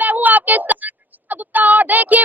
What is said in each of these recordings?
मैं हूँ आपके साथ गुप्ता और देखिए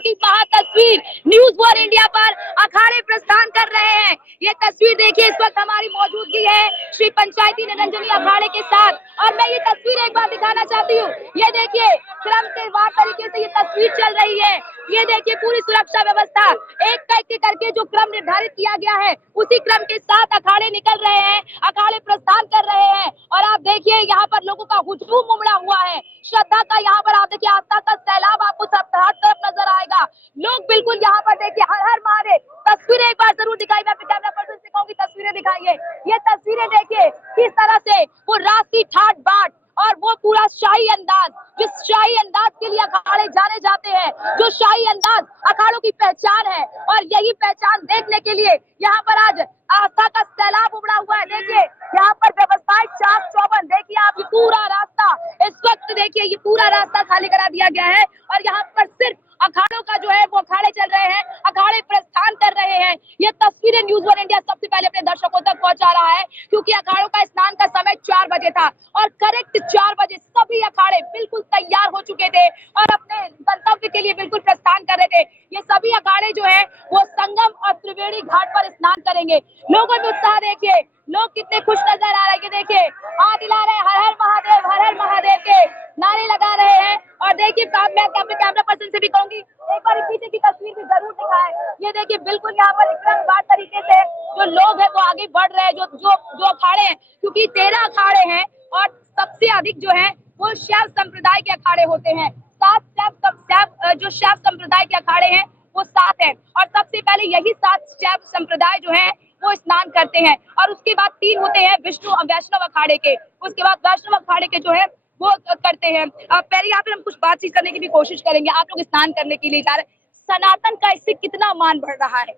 की महा तस्वीर न्यूज़ वन इंडिया पर अखाड़े प्रस्थान कर रहे हैं। ये तस्वीर देखिए, इस वक्त हमारी मौजूदगी है श्री पंचायती निरंजनी अखाड़े के साथ और मैं ये तस्वीर एक बार दिखाना चाहती हूँ। ये देखिए क्रम के वार तरीके से ये तस्वीर चल रही है। ये देखिए पूरी सुरक्षा व्यवस्था एक करके जो क्रम निर्धारित किया गया है उसी क्रम के साथ अखाड़े निकल रहे हैं, अखाड़े प्रस्थान कर रहे हैं और आप देखिए यहाँ पर लोगों का हुजूम उमड़ा हुआ है। श्रद्धा का यहाँ पर आप देखिए आस्था का सैलाब आपको सब हर तरफ नजर आएगा। लोग बिल्कुल यहाँ पर देखिए हर हर महादेव तस्वीरें एक बार जरूर दिखाई, मैं अपने कैमरा पर्सन से कहूंगी तस्वीरें दिखाइए। ये तस्वीरें देखिए किस तरह से वो रास्ती ठाट बाट और वो पूरा शाही अंदाज, जिस शाही अंदाज के लिए अखाड़े जाने जाते हैं, जो शाही अंदाज अखाड़ों की पहचान है और यही पहचान देखने के लिए यहाँ पर आज आस्था का सैलाब उमड़ा हुआ है। देखिए यहाँ पर व्यवस्थाएं चाक चौबंद, देखिए आप ये पूरा रास्ता इस वक्त देखिए ये पूरा रास्ता खाली करा दिया गया है और यहाँ पर सिर्फ अखाड़ों का जो है वो अखाड़े चल रहे हैं, अखाड़े प्रस्थान कर रहे हैं। ये तस्वीरें न्यूज़ वन इंडिया सबसे पहले अपने दर्शकों तक पहुंचा रहा है क्योंकि अखाड़ों का स्नान का समय 4 बजे था और करेक्ट 4 बजे सभी अखाड़े बिल्कुल तैयार हो चुके थे और अपने गंतव्य के लिए बिल्कुल प्रस्थान कर रहे थे। ये सभी अखाड़े जो है वो संगम और त्रिवेणी घाट पर स्नान करेंगे। लोगों में उत्साह देखिए, लोग कितने खुश नजर आ रहे हैं। देखिए हाथ हिला रहे हैं, हर हर महादेव के नारे लगा रहे हैं और देखिए मैं अपने कैमरा पर्सन से भी कहूंगी एक बार पीछे की तस्वीर भी जरूर दिखाएं। ये देखिए बिल्कुल यहाँ पर क्रमबद्ध तरीके से जो लोग हैं वो आगे बढ़ रहे हैं, जो अखाड़े हैं क्योंकि 13 अखाड़े हैं और सबसे अधिक जो है वो शैव संप्रदाय के अखाड़े होते हैं। 7 जो शैव संप्रदाय के अखाड़े हैं वो 7 है और सबसे पहले यही 7 शैव संप्रदाय जो है वो स्नान करते हैं और उसके बाद 3 होते हैं वैष्णव अखाड़े के, उसके बाद वैष्णव अखाड़े के जो है वो करते हैं। पहले यहाँ पे हम कुछ बातचीत करने की भी कोशिश करेंगे। आप लोग स्नान करने के लिए जा रहे हैं, सनातन का इससे कितना मान बढ़ रहा है?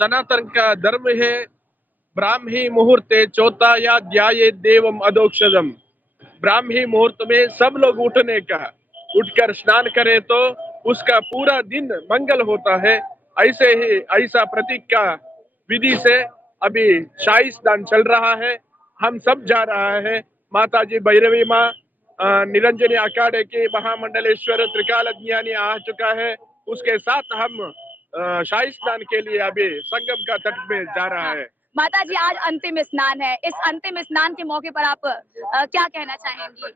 सनातन का धर्म है ब्राह्मी मुहूर्ते चौथाया ध्याये देवम अधोक्षजम। ब्राह्मी मुहूर्त में सब लोग उठकर स्नान करें तो उसका पूरा दिन मंगल होता है। ऐसे ही ऐसा प्रतीक का विधि से अभी शाही स्नान चल रहा है। हम सब जा रहा है। माता जी भैरवी माँ निरंजनी अखाड़े के महामंडलेश्वर त्रिकाल ज्ञानी आ चुका है। उसके साथ हम शाही स्नान के लिए अभी संगम का तट में जा रहा है। माता जी आज अंतिम स्नान है, इस अंतिम स्नान के मौके पर आप क्या कहना चाहेंगी?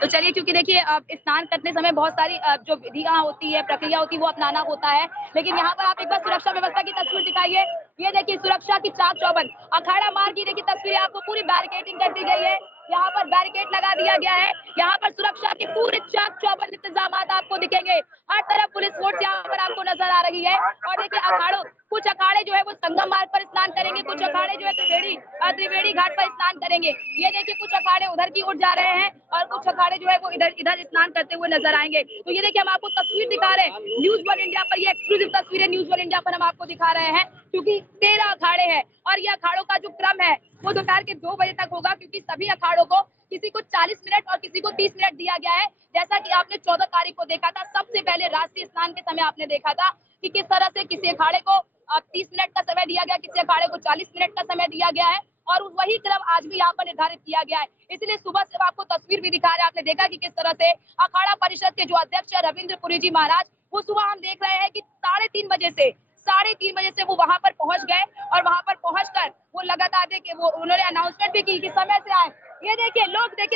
तो चलिए, क्योंकि देखिए स्नान करते समय बहुत सारी जो विधियां होती है, प्रक्रिया होती है वो अपनाना होता है, लेकिन यहाँ पर आप एक बार सुरक्षा व्यवस्था की तस्वीर दिखाइए। ये देखिए सुरक्षा की चाक चौबंद, अखाड़ा मार्ग की देखिए तस्वीरें आपको पूरी बैरिकेडिंग कर दी गई है। यहाँ पर बैरिकेड लगा दिया गया है। यहाँ पर सुरक्षा के पूरे चाक चौबंद इंतजाम आपको दिखेंगे। हर तरफ पुलिस फोर्स यहाँ पर आपको नजर आ रही है और देखिए अखाड़ों कुछ अखाड़े जो है वो संगम मार्ग पर स्नान करेंगे, कुछ अखाड़े जो है त्रिवेणी घाट पर स्नान करेंगे। ये देखिए कुछ अखाड़े उधर की ओर जा रहे हैं और कुछ अखाड़े जो है वो इधर स्नान करते हुए नजर आएंगे। तो ये देखिए हम आपको तस्वीर दिखा रहे हैं न्यूज़ वन इंडिया पर, ये एक्सक्लूसिव तस्वीरें न्यूज़ वन इंडिया पर हम आपको दिखा रहे हैं क्योंकि 13 अखाड़े हैं और ये अखाड़ों का जो क्रम है वो दोपहर के 2 बजे तक होगा क्योंकि सभी अखाड़ों को किसी को 40 मिनट और किसी को 30 मिनट दिया गया है। जैसा कि आपने 14 तारीख को देखा था, सबसे पहले राष्ट्रीय स्नान के समय आपने देखा था कि किस तरह से किसी अखाड़े को 30 मिनट का समय दिया गया, किसी अखाड़े को 40 मिनट का समय दिया गया है और वही क्रम आज भी यहाँ पर निर्धारित किया गया है। इसलिए सुबह से आपको तस्वीर भी दिखा रहे हैं। आपने देखा कि किस तरह से अखाड़ा परिषद के जो अध्यक्ष है रविंद्र पुरी जी महाराज, वो सुबह हम देख रहे हैं कि 3:30 बजे से वो वहां पर पहुंच गए और वहां पर पहुंचकर वो लगातार देखिए वो उन्होंने अनाउंसमेंट भी की कि समय से आए। ये देखिए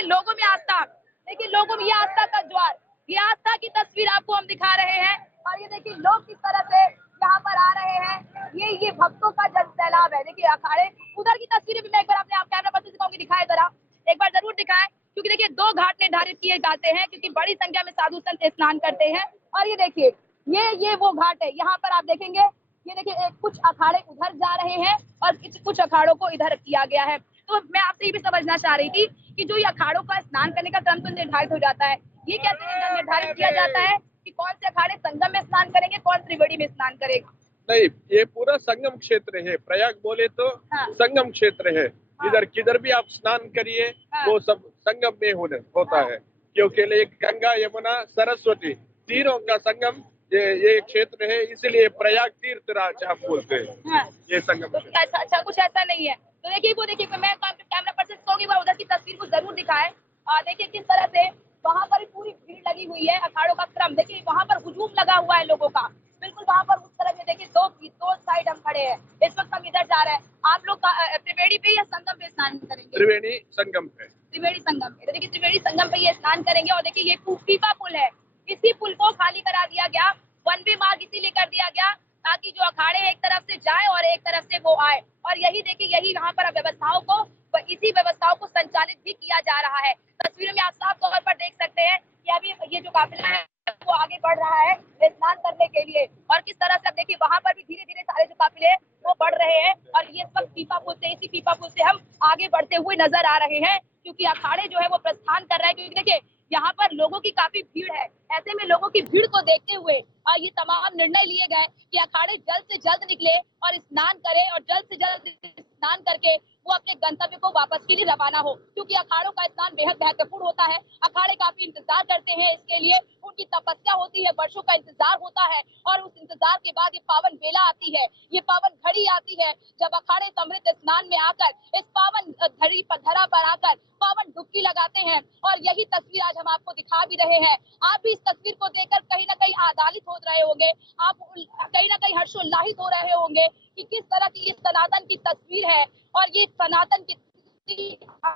लोगों में आस्था, देखिए लोगों में ये आस्था का ज्वार, ये आस्था की तस्वीर आपको हम दिखा रहे हैं और ये देखिए लोग किस तरह से यहाँ पर आ रहे हैं। ये भक्तों का जन सैलाब है। देखिए अखाड़े उधर की तस्वीरें भी मैं एक बार अपने आप कैमरा पर्सन से कहूंगी दिखाए, जरा एक बार जरूर दिखाएं क्योंकि देखिए 2 घाट निर्धारित किए जाते हैं क्योंकि बड़ी संख्या में साधु संत स्नान करते हैं और ये देखिए ये वो घाट है। यहाँ पर आप देखेंगे ये देखिए कुछ अखाड़े उधर जा रहे हैं और कुछ अखाड़ों को इधर किया गया है। तो मैं आपसे ये भी समझना चाह रही थी कि जो ये अखाड़ों का स्नान करने का क्रम तो निर्धारित हो जाता है, ये कैसे निर्धारित किया जाता है कि कौन से अखाड़े संगम में स्नान करेंगे, कौन त्रिवेणी में स्नान करेगा? नहीं, ये पूरा संगम क्षेत्र है। प्रयाग बोले तो संगम क्षेत्र है। इधर किधर भी आप स्नान करिए वो सब संगम में होता है क्योंकि गंगा यमुना सरस्वती तीनों का संगम ये क्षेत्र है, इसलिए प्रयाग तीर्थराज आप बोलते हैं। ये संगम तो अच्छा कुछ ऐसा नहीं है। तो देखिए वो देखिए मैं कैमरा पर्सन को उधर की तस्वीर को जरूर दिखाएं। देखिए किस तरह से वहां पर पूरी भीड़ लगी हुई है, अखाड़ों का क्रम देखिए, वहां पर हुजूम लगा हुआ है लोगों का, बिल्कुल वहां पर उस तरफ में देखिए दो साइड हम खड़े हैं, इस वक्त हम इधर जा रहे हैं। आप लोग त्रिवेणी पे या संगम पे स्नान करेंगे? त्रिवेणी संगम पे। त्रिवेणी संगम पे, तो देखिए त्रिवेणी संगम पे ये स्नान करेंगे और देखिए ये पीपा पुल है, इसी पुल को खाली करा दिया गया, वन वे मार्ग इसीलिए कर दिया गया ताकि जो अखाड़े एक तरफ से जाए और एक तरफ से वो आए, और यही देखिए यही यहाँ पर व्यवस्थाओं को, इसी व्यवस्थाओं को संचालित भी किया जा रहा है। तस्वीरों में आप साफ तौर पर देख सकते हैं कि अभी ये जो काफिला है वो आगे बढ़ रहा है स्नान करने के लिए, और किस तरह से देखिए वहां पर भी धीरे धीरे सारे जो काफिले वो बढ़ रहे हैं, और ये इस वक्त पीपा पुल से, इसी पीपा पुल से हम आगे बढ़ते हुए नजर आ रहे हैं, क्योंकि अखाड़े जो है वो प्रस्थान कर रहे हैं, क्योंकि देखिए यहाँ पर लोगों की काफी भीड़ है। ऐसे में लोगों की भीड़ को देखते हुए ये तमाम निर्णय लिए गए कि अखाड़े जल्द से जल्द निकले और स्नान करें, और जल्द से जल्द स्नान करके वो अपने गंतव्य को वापस के लिए रवाना हो, क्योंकि अखाड़ों का स्नान बेहद महत्वपूर्ण होता है। अखाड़े काफी इंतजार करते हैं इसके लिए, उनकी तपस्या होती है, वर्षों का इंतजार होता है, और उस इंतजार के बाद ये पावन बेला आती है, ये पावन घड़ी आती है, जब अखाड़े समृद्ध स्नान में आकर इस पावन धरी पर धरा पर आकर पावन डुबकी लगाते हैं। और यही तस्वीर आज हम आपको दिखा भी रहे हैं। आप भी इस तस्वीर को देखकर कहीं ना कहीं आदालित हो रहे होंगे, आप कहीं ना कहीं हर्षोल्लाहित हो रहे होंगे कि किस तरह की इस सनातन की तस्वीर है, और ये सनातन की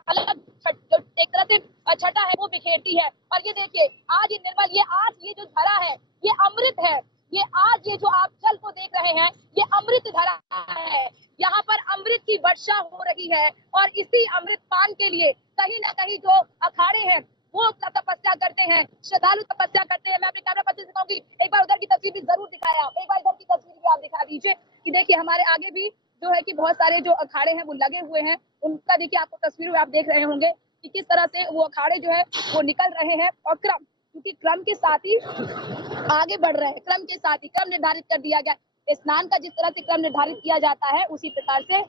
अलग एक तरह से छटा है वो बिखेरती है। और ये देखिए आज ये निर्मल, ये आज ये जो धरा है ये अमृत है, ये आज ये जो आप जल को देख रहे हैं ये अमृत धरा है, यहाँ पर अमृत की वर्षा हो रही है, और इसी अमृत पान के लिए कहीं ना कहीं जो अखाड़े हैं वो तपस्या करते हैं, श्रद्धालु तपस्या करते हैं। मैं अपने कैमरा पर्सन से कहूंगी एक बार उधर की तस्वीर भी जरूर दिखाएं, आप एक बार इधर की तस्वीर भी आप दिखा दीजिए कि देखिए हमारे आगे भी जो है कि बहुत सारे जो अखाड़े हैं वो लगे हुए हैं, उनका देखिए आपको तस्वीरों में आप देख रहे होंगे कि किस तरह से वो अखाड़े जो है वो निकल रहे हैं, और क्रम, क्योंकि क्रम के साथ ही आगे बढ़ रहे हैं, क्रम के साथ ही क्रम निर्धारित कर दिया गया। स्नान का जिस तरह से क्रम निर्धारित किया जाता है उसी प्रकार से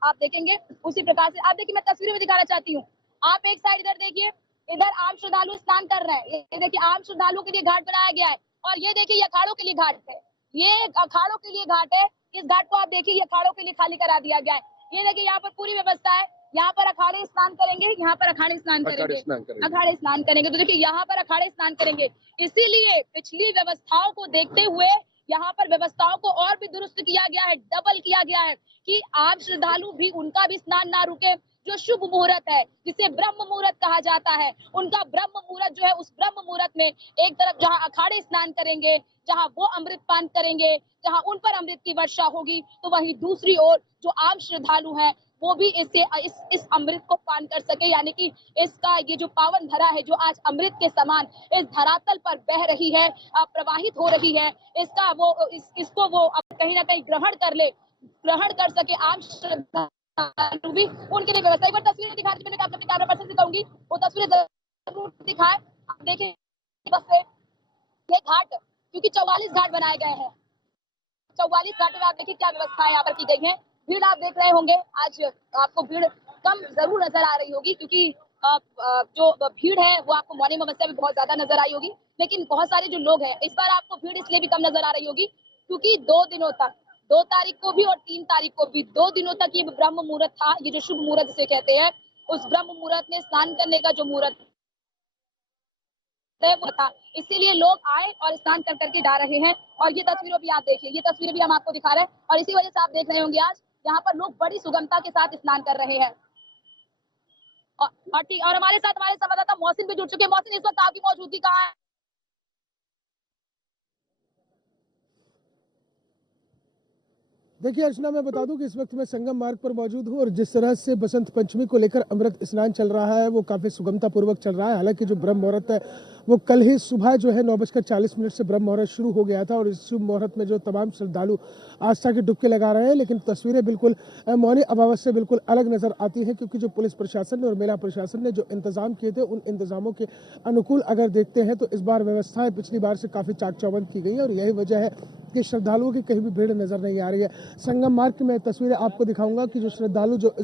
आप देखेंगे, उसी प्रकार से आप देखिए, मैं तस्वीरें में दिखाना चाहती हूँ। आप एक साइड इधर देखिए, इधर आम श्रद्धालु स्नान कर रहे हैं, ये देखिए आम श्रद्धालुओं के लिए घाट बनाया गया है, और ये देखिए ये अखाड़ों के लिए घाट है, ये अखाड़ों के लिए घाट है। इस घाट को आप देखिए ये अखाड़ों के लिए खाली करा दिया गया है। ये देखिए यहाँ पर पूरी व्यवस्था है, यहाँ पर अखाड़े स्नान करेंगे, यहाँ पर अखाड़े स्नान करेंगे, अखाड़े स्नान करेंगे, तो देखिए यहाँ पर अखाड़े स्नान करेंगे। इसीलिए पिछली व्यवस्थाओं को देखते हुए यहाँ पर व्यवस्थाओं को और भी दुरुस्त किया गया है, डबल किया गया है, कि आप श्रद्धालु भी, उनका भी स्नान ना रुके। जो शुभ मुहूर्त है जिसे ब्रह्म मुहूर्त कहा जाता है, उनका ब्रह्म मुहूर्त जो है, उस ब्रह्म मुहूर्त में एक तरफ जहां अखाड़े स्नान करेंगे, जहां वो अमृत पान करेंगे, जहां उन पर अमृत की वर्षा होगी, तो वहीं दूसरी ओर जो आम श्रद्धालु है वो भी इस अमृत को पान कर सके, यानी कि इसका ये जो पावन धरा है जो आज अमृत के समान इस धरातल पर बह रही है, प्रवाहित हो रही है, इसका वो इसको वो कहीं ना कहीं ग्रहण कर सके आम श्रद्धालु भी, उनके लिए व्यवस्था। एक बार तस्वीरें दिखा दी, मैंने अपने कैमरा पर्सन से कहूंगी वो तस्वीरें जरूर दिखाए। आप देखिए बस ये घाट, क्योंकि 44 घाट बनाए गए हैं, 44 घाटों में आप देखिए क्या व्यवस्था यहाँ पर की गई है। भीड़ आप देख रहे होंगे, आज आपको भीड़ कम जरूर नजर आ रही होगी, क्योंकि जो भीड़ है वो आपको मौनी अमावस्या में बहुत ज्यादा नजर आई होगी, लेकिन बहुत सारे जो लोग हैं इस बार आपको भीड़ इसलिए भी कम नजर आ रही होगी क्योंकि 2 दिनों तक, 2 तारीख को भी और 3 तारीख को भी, 2 दिनों तक ये ब्रह्म मुहूर्त था, ये जो शुभ मुहूर्त जिसे कहते हैं, उस ब्रह्म मुहूर्त में स्नान करने का जो मुहूर्त वो था, इसीलिए लोग आए और स्नान कर करके जा रहे हैं। और ये तस्वीरें भी आप देखिए, ये तस्वीरें भी हम आपको दिखा रहे हैं, और इसी वजह से आप देख रहे होंगे आज यहाँ पर लोग बड़ी सुगमता के साथ स्नान कर रहे हैं। और ठीक, और हमारे साथ हमारे संवाददाता मौसिन भी जुड़ चुके हैं। मौसिन, इस वक्त आपकी मौजूदगी कहाँ है? देखिए अर्चना, मैं बता दूं कि इस वक्त मैं संगम मार्ग पर मौजूद हूं, और जिस तरह से बसंत पंचमी को लेकर अमृत स्नान चल रहा है वो काफ़ी सुगमता पूर्वक चल रहा है। हालांकि जो ब्रह्म मुहूर्त है वो कल ही सुबह जो है 9:40 से ब्रह्म मुहूर्त शुरू हो गया था, और इस शुभ मुहूर्त में जो तमाम श्रद्धालु आस्था की डुबकी लगा रहे हैं, लेकिन तस्वीरें बिल्कुल मौनी अमावस्या से बिल्कुल अलग नजर आती है, क्योंकि जो पुलिस प्रशासन ने और मेला प्रशासन ने जो इंतजाम किए थे उन इंतजामों के अनुकूल अगर देखते हैं तो इस बार व्यवस्थाएं पिछली बार से काफ़ी चाक चौबंद की गई है, और यही वजह है कि श्रद्धालुओं की कहीं भी भीड़ नजर नहीं आ रही है। संगम मार्ग की मैं तस्वीरें आपको दिखाऊंगा कि जो श्रद्धालु जो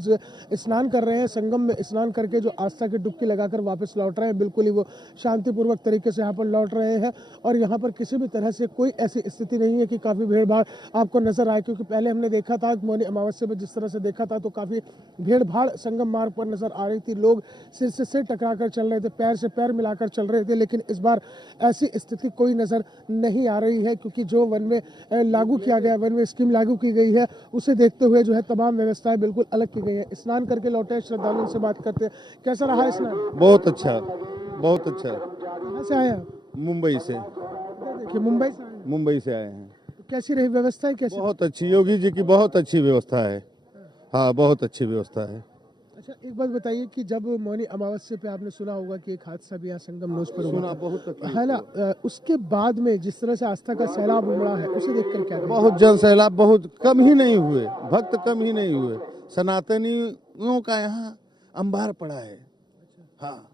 स्नान कर रहे हैं, संगम में स्नान करके जो आस्था की डुबकी लगाकर वापस लौट रहे हैं, बिल्कुल ही वो शांतिपूर्वक पूर्वक तरीके से यहाँ पर लौट रहे हैं और यहाँ पर किसी भी तरह से कोई ऐसी स्थिति नहीं है कि काफ़ी भीड़ भाड़ आपको नजर आए, क्योंकि पहले हमने देखा था मौनी अमावस्या में जिस तरह से देखा था तो काफ़ी भीड़ भाड़ संगम मार्ग पर नजर आ रही थी। लोग सिर से सिर टकरा कर चल रहे थे, पैर से पैर मिलाकर चल रहे थे, लेकिन इस बार ऐसी स्थिति कोई नजर नहीं आ रही है, क्योंकि जो वन में लागू किया गया, वन में स्कीम लागू की गई है, उसे देखते हुए जो है तमाम व्यवस्थाएं बिल्कुल अलग की गई है। स्नान करके लौटे श्रद्धालुओं से बात करते हैं, कैसा रहा स्नान? बहुत अच्छा, बहुत अच्छा। कहाँ से आए आप? मुंबई से। देखिए मुंबई से आए हैं। मुंबई से आए हैं। कैसी रही व्यवस्थाएं? कैसी? बहुत अच्छी, योगी जी की बहुत अच्छी व्यवस्था है। हाँ, बहुत अच्छी व्यवस्था है। अच्छा, एक बात बताइए कि जब मौनी अमावस्या पे आपने सुना होगा कि एक हादसा भी यहाँ संगम नोज पर हुआ सुना, था, बहुत तकलीफ है ना? उसके बाद में जिस तरह से आस्था का सैलाब उमड़ा है, उसे देखकर क्या कहें? बहुत जन सैलाब, बहुत कम ही नहीं हुए, भक्त कम ही नहीं हुए। सनातनियों का यहाँ अंबार पड़ा है। हाँ,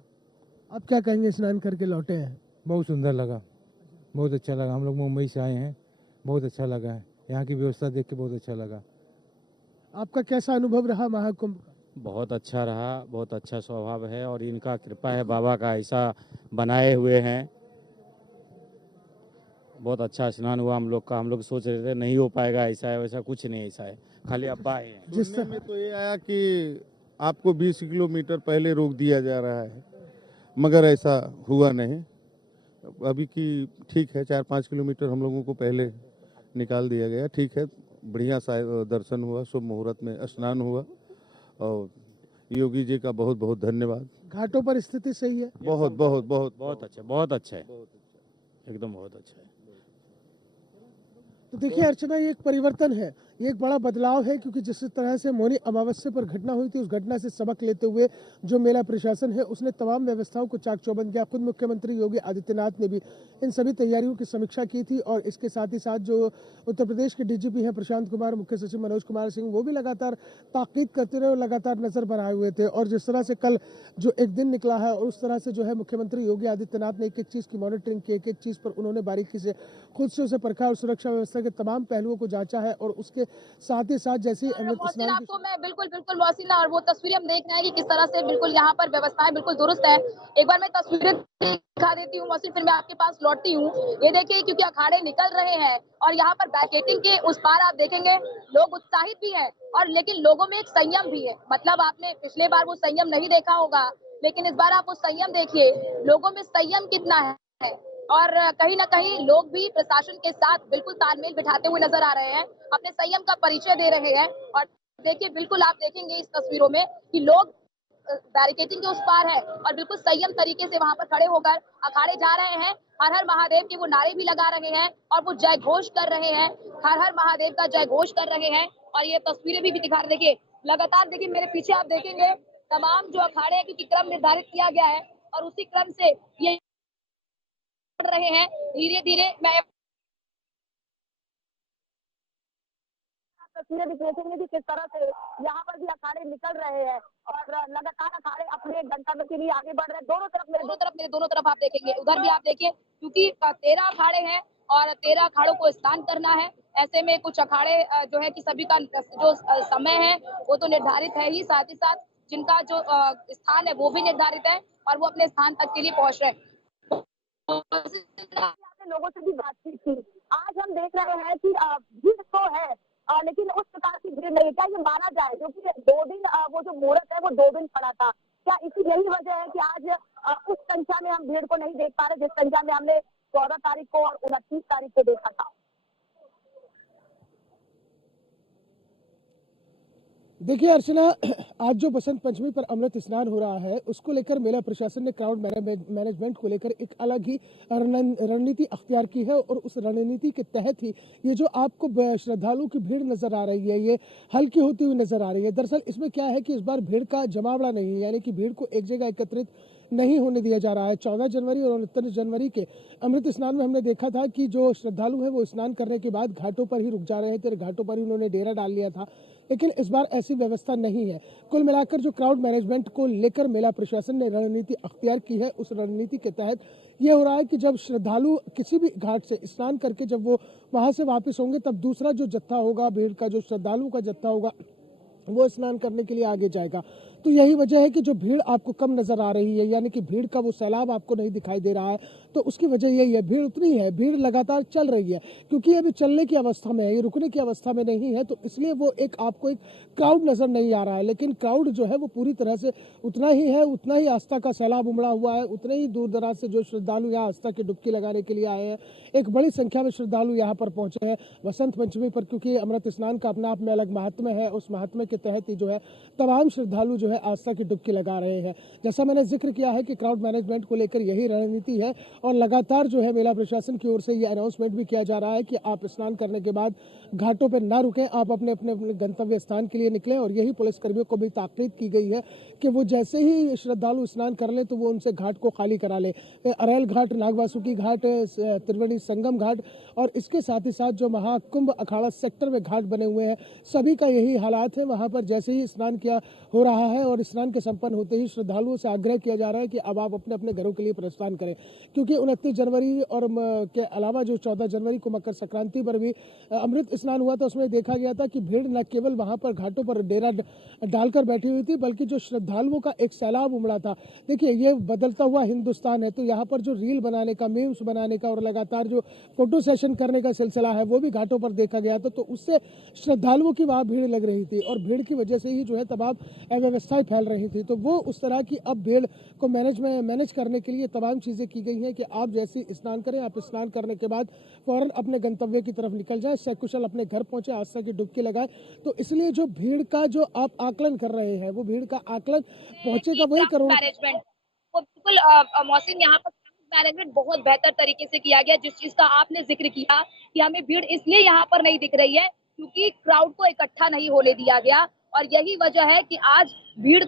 आप क्या कहेंगे? स्नान करके लौटे हैं, बहुत सुंदर लगा, बहुत अच्छा लगा। हम लोग मुंबई से आए हैं, बहुत अच्छा लगा है। यहाँ की व्यवस्था देख के बहुत अच्छा लगा। आपका कैसा अनुभव रहा महाकुंभ का? बहुत अच्छा रहा, बहुत अच्छा स्वभाव है और इनका कृपा है, बाबा का ऐसा बनाए हुए हैं। बहुत अच्छा स्नान हुआ हम लोग का। हम लोग सोच रहे थे नहीं हो पाएगा, ऐसा है वैसा कुछ नहीं, ऐसा है खाली अब्बा आए हैं। जिस सुनने में तो ये आया कि आपको 20 किलोमीटर पहले रोक दिया जा रहा है, मगर ऐसा हुआ नहीं। अभी की ठीक है, 4-5 किलोमीटर हम लोगों को पहले निकाल दिया गया। ठीक है, बढ़िया सा दर्शन हुआ, शुभ मुहूर्त में स्नान हुआ और योगी जी का बहुत बहुत धन्यवाद। घाटों पर स्थिति सही है? बहुत बहुत बहुत बहुत अच्छा, बहुत अच्छा है, एकदम बहुत अच्छा है। तो देखिए अर्चना, ये एक परिवर्तन है, ये एक बड़ा बदलाव है, क्योंकि जिस तरह से मौनी अमावस्या पर घटना हुई थी, उस घटना से सबक लेते हुए जो मेला प्रशासन है उसने तमाम व्यवस्थाओं को चाक चौबंद किया। खुद मुख्यमंत्री योगी आदित्यनाथ ने भी इन सभी तैयारियों की समीक्षा की थी और इसके साथ ही साथ जो उत्तर प्रदेश के डीजीपी हैं प्रशांत कुमार, मुख्य सचिव मनोज कुमार सिंह, वो भी लगातार ताकीद करते रहे और लगातार नजर बनाए हुए थे। और जिस तरह से कल जो एक दिन निकला है और उस तरह से जो है मुख्यमंत्री योगी आदित्यनाथ ने एक एक चीज की मॉनिटरिंग की, एक एक चीज पर उन्होंने बारीकी से खुद से उसे परखा और सुरक्षा व्यवस्था के तमाम पहलुओं को जांचा है। और उसके साथ ही साथ जैसे अमृत मोहसिन, स्नान आपको मैं बिल्कुल बिल्कुल मोहसिन, और वो तस्वीरें हम देख रहे हैं कि किस तरह से बिल्कुल यहाँ पर व्यवस्थाएं बिल्कुल दुरुस्त है। एक बार मैं तस्वीरें दिखा देती हूँ मोहसिन, फिर मैं आपके पास लौटती हूँ। ये देखिए, क्योंकि अखाड़े निकल रहे हैं और यहाँ पर बैरिकेडिंग के उस पार आप देखेंगे लोग उत्साहित भी है और लेकिन लोगों में एक संयम भी है। मतलब आपने पिछले बार वो संयम नहीं देखा होगा, लेकिन इस बार आप वो संयम देखिए, लोगों में संयम कितना है। और कहीं ना कहीं लोग भी प्रशासन के साथ बिल्कुल तालमेल बिठाते हुए नजर आ रहे हैं, अपने संयम का परिचय दे रहे हैं। और देखिए, बिल्कुल आप देखेंगे इस तस्वीरों में कि लोग बैरिकेडिंग के उस पार है और बिल्कुल संयम तरीके से वहां पर खड़े होकर अखाड़े जा रहे हैं। हर हर महादेव के वो नारे भी लगा रहे हैं और वो जय घोष कर रहे हैं, हर हर महादेव का जय घोष कर रहे हैं। और ये तस्वीरें भी दिखा रहे, देखिए लगातार, देखिए मेरे पीछे आप देखेंगे तमाम जो अखाड़े हैं, क्योंकि क्रम निर्धारित किया गया है और उसी क्रम से ये बढ़ रहे हैं धीरे धीरे। मैं तस्वीरें भी देखेंगे कि किस तरह से यहाँ पर भी अखाड़े निकल रहे हैं और लगातार अखाड़े अपने गंतव्य के लिए आगे बढ़ रहे हैं। दोनों तरफ आप देखेंगे, उधर भी आप देखिए, क्योंकि 13 अखाड़े हैं और 13 अखाड़ों को स्नान करना है। ऐसे में कुछ अखाड़े जो है कि सभी का जो समय है वो तो निर्धारित है ही, साथ ही साथ जिनका जो स्थान है वो भी निर्धारित है और वो अपने स्थान तक के लिए पहुंच रहे हैं। लोगों से भी बातचीत की। आज हम देख रहे हैं कि भीड़ तो है लेकिन उस प्रकार की भीड़ नहीं। क्या ये माना जाए, क्योंकि 2 दिन वो जो मुहूर्त है वो 2 दिन पड़ा था, क्या इसी यही वजह है कि आज उस संख्या में हम भीड़ को नहीं देख पा रहे जिस संख्या में हमने 14 तारीख को और 29 तारीख को देखा था? देखिए अर्चना, आज जो बसंत पंचमी पर अमृत स्नान हो रहा है उसको लेकर मेला प्रशासन ने क्राउड मैनेजमेंट को लेकर एक अलग ही रणनीति अख्तियार की है और उस रणनीति के तहत ही ये जो आपको श्रद्धालुओं की भीड़ नजर आ रही है ये हल्की होती हुई नजर आ रही है। दरअसल इसमें क्या है कि इस बार भीड़ का जमावड़ा नहीं है, यानी कि भीड़ को एक जगह एकत्रित नहीं होने दिया जा रहा है। 14 जनवरी और 29 जनवरी के अमृत स्नान में हमने देखा था कि जो श्रद्धालु हैं वो स्नान करने के बाद घाटों पर ही रुक जा रहे थे, घाटों पर ही उन्होंने डेरा डाल लिया था, लेकिन इस बार ऐसी व्यवस्था नहीं है। कुल मिलाकर जो क्राउड मैनेजमेंट को लेकर मेला प्रशासन ने रणनीति अख्तियार की है, उस रणनीति के तहत ये हो रहा है कि जब श्रद्धालु किसी भी घाट से स्नान करके जब वो वहां से वापस होंगे तब दूसरा जो जत्था होगा, भीड़ का जो श्रद्धालुओं का जत्था होगा वो स्नान करने के लिए आगे जाएगा। तो यही वजह है कि जो भीड़ आपको कम नजर आ रही है, यानी कि भीड़ का वो सैलाब आपको नहीं दिखाई दे रहा है, तो उसकी वजह यही है। भीड़ उतनी है, भीड़ लगातार चल रही है, क्योंकि अभी चलने की अवस्था में है, ये रुकने की अवस्था में नहीं है, तो इसलिए वो आपको एक क्राउड नजर नहीं आ रहा है। लेकिन क्राउड जो है वो पूरी तरह से उतना ही है, उतना ही आस्था का सैलाब उमड़ा हुआ है, उतने ही दूर दराज से जो श्रद्धालु यहाँ आस्था की डुबकी लगाने के लिए आए हैं। एक बड़ी संख्या में श्रद्धालु यहाँ पर पहुंचे हैं बसंत पंचमी पर, क्योंकि अमृत स्नान का अपना आप में अलग महात्म्य है। उस महात्म्य के तहत ही जो है तमाम श्रद्धालु जो है आस्था की डुबकी लगा रहे हैं। जैसा मैंने जिक्र किया है कि क्राउड मैनेजमेंट को लेकर यही रणनीति है, और लगातार जो है मेला प्रशासन की ओर से ये अनाउंसमेंट भी किया जा रहा है कि आप स्नान करने के बाद घाटों पर ना रुकें, आप अपने अपने गंतव्य स्थान के लिए निकलें। और यही पुलिस कर्मियों को भी ताकीद की गई है कि वो जैसे ही श्रद्धालु स्नान कर लें तो वो उनसे घाट को खाली करा ले। अरेल घाट, नागवासुकी घाट, त्रिवेणी संगम घाट और इसके साथ ही साथ जो महाकुंभ अखाड़ा सेक्टर में घाट बने हुए हैं, सभी का यही हालात है। वहां पर जैसे ही स्नान किया हो रहा है और स्नान के संपन्न होते ही श्रद्धालुओं से आग्रह किया जा रहा है कि अब आप अपने अपने घरों के लिए प्रस्थान करें, क्योंकि 29 जनवरी और के अलावा जो 14 जनवरी को मकर संक्रांति पर भी अमृत स्नान हुआ था, उसमें देखा गया था कि भीड़ न केवल वहां पर घाटों पर डेरा डालकर बैठी हुई थी, बल्कि जो श्रद्धालुओं का एक सैलाब उमड़ा था। देखिए, ये बदलता हुआ हिंदुस्तान है, तो यहाँ पर जो रील बनाने का, मीम्स बनाने का और लगातार जो फोटो सेशन करने का सिलसिला है वो भी घाटों पर देखा गया था। तो उससे श्रद्धालुओं की वहाँ भीड़ लग रही थी और भीड़ की वजह से ही जो है तमाम अव्यवस्थाएं फैल रही थी। तो वो उस तरह की अब भीड़ को मैनेज करने के लिए तमाम चीज़ें की गई हैं कि आप जैसे स्नान करें, आप स्नान करने के बाद फौरन अपने गंतव्य की तरफ निकल जाए, सकुशल अपने घर पहुंचे, आस्था की डुबकी लगाए। तो इसलिए जो भीड़ का जो आप आकलन कर रहे हैं, वो भीड़ का आकलन पहुंचेगा वही करोड़ मैनेजमेंट वो बिल्कुल मौसम यहाँ पर मैनेजमेंट बहुत बेहतर तरीके से किया गया। जिस चीज का आपने जिक्र किया कि हमें भीड़ इसलिए यहाँ पर नहीं दिख रही है क्योंकि क्राउड को इकट्ठा नहीं होने दिया गया, और यही वजह है कि आज भीड़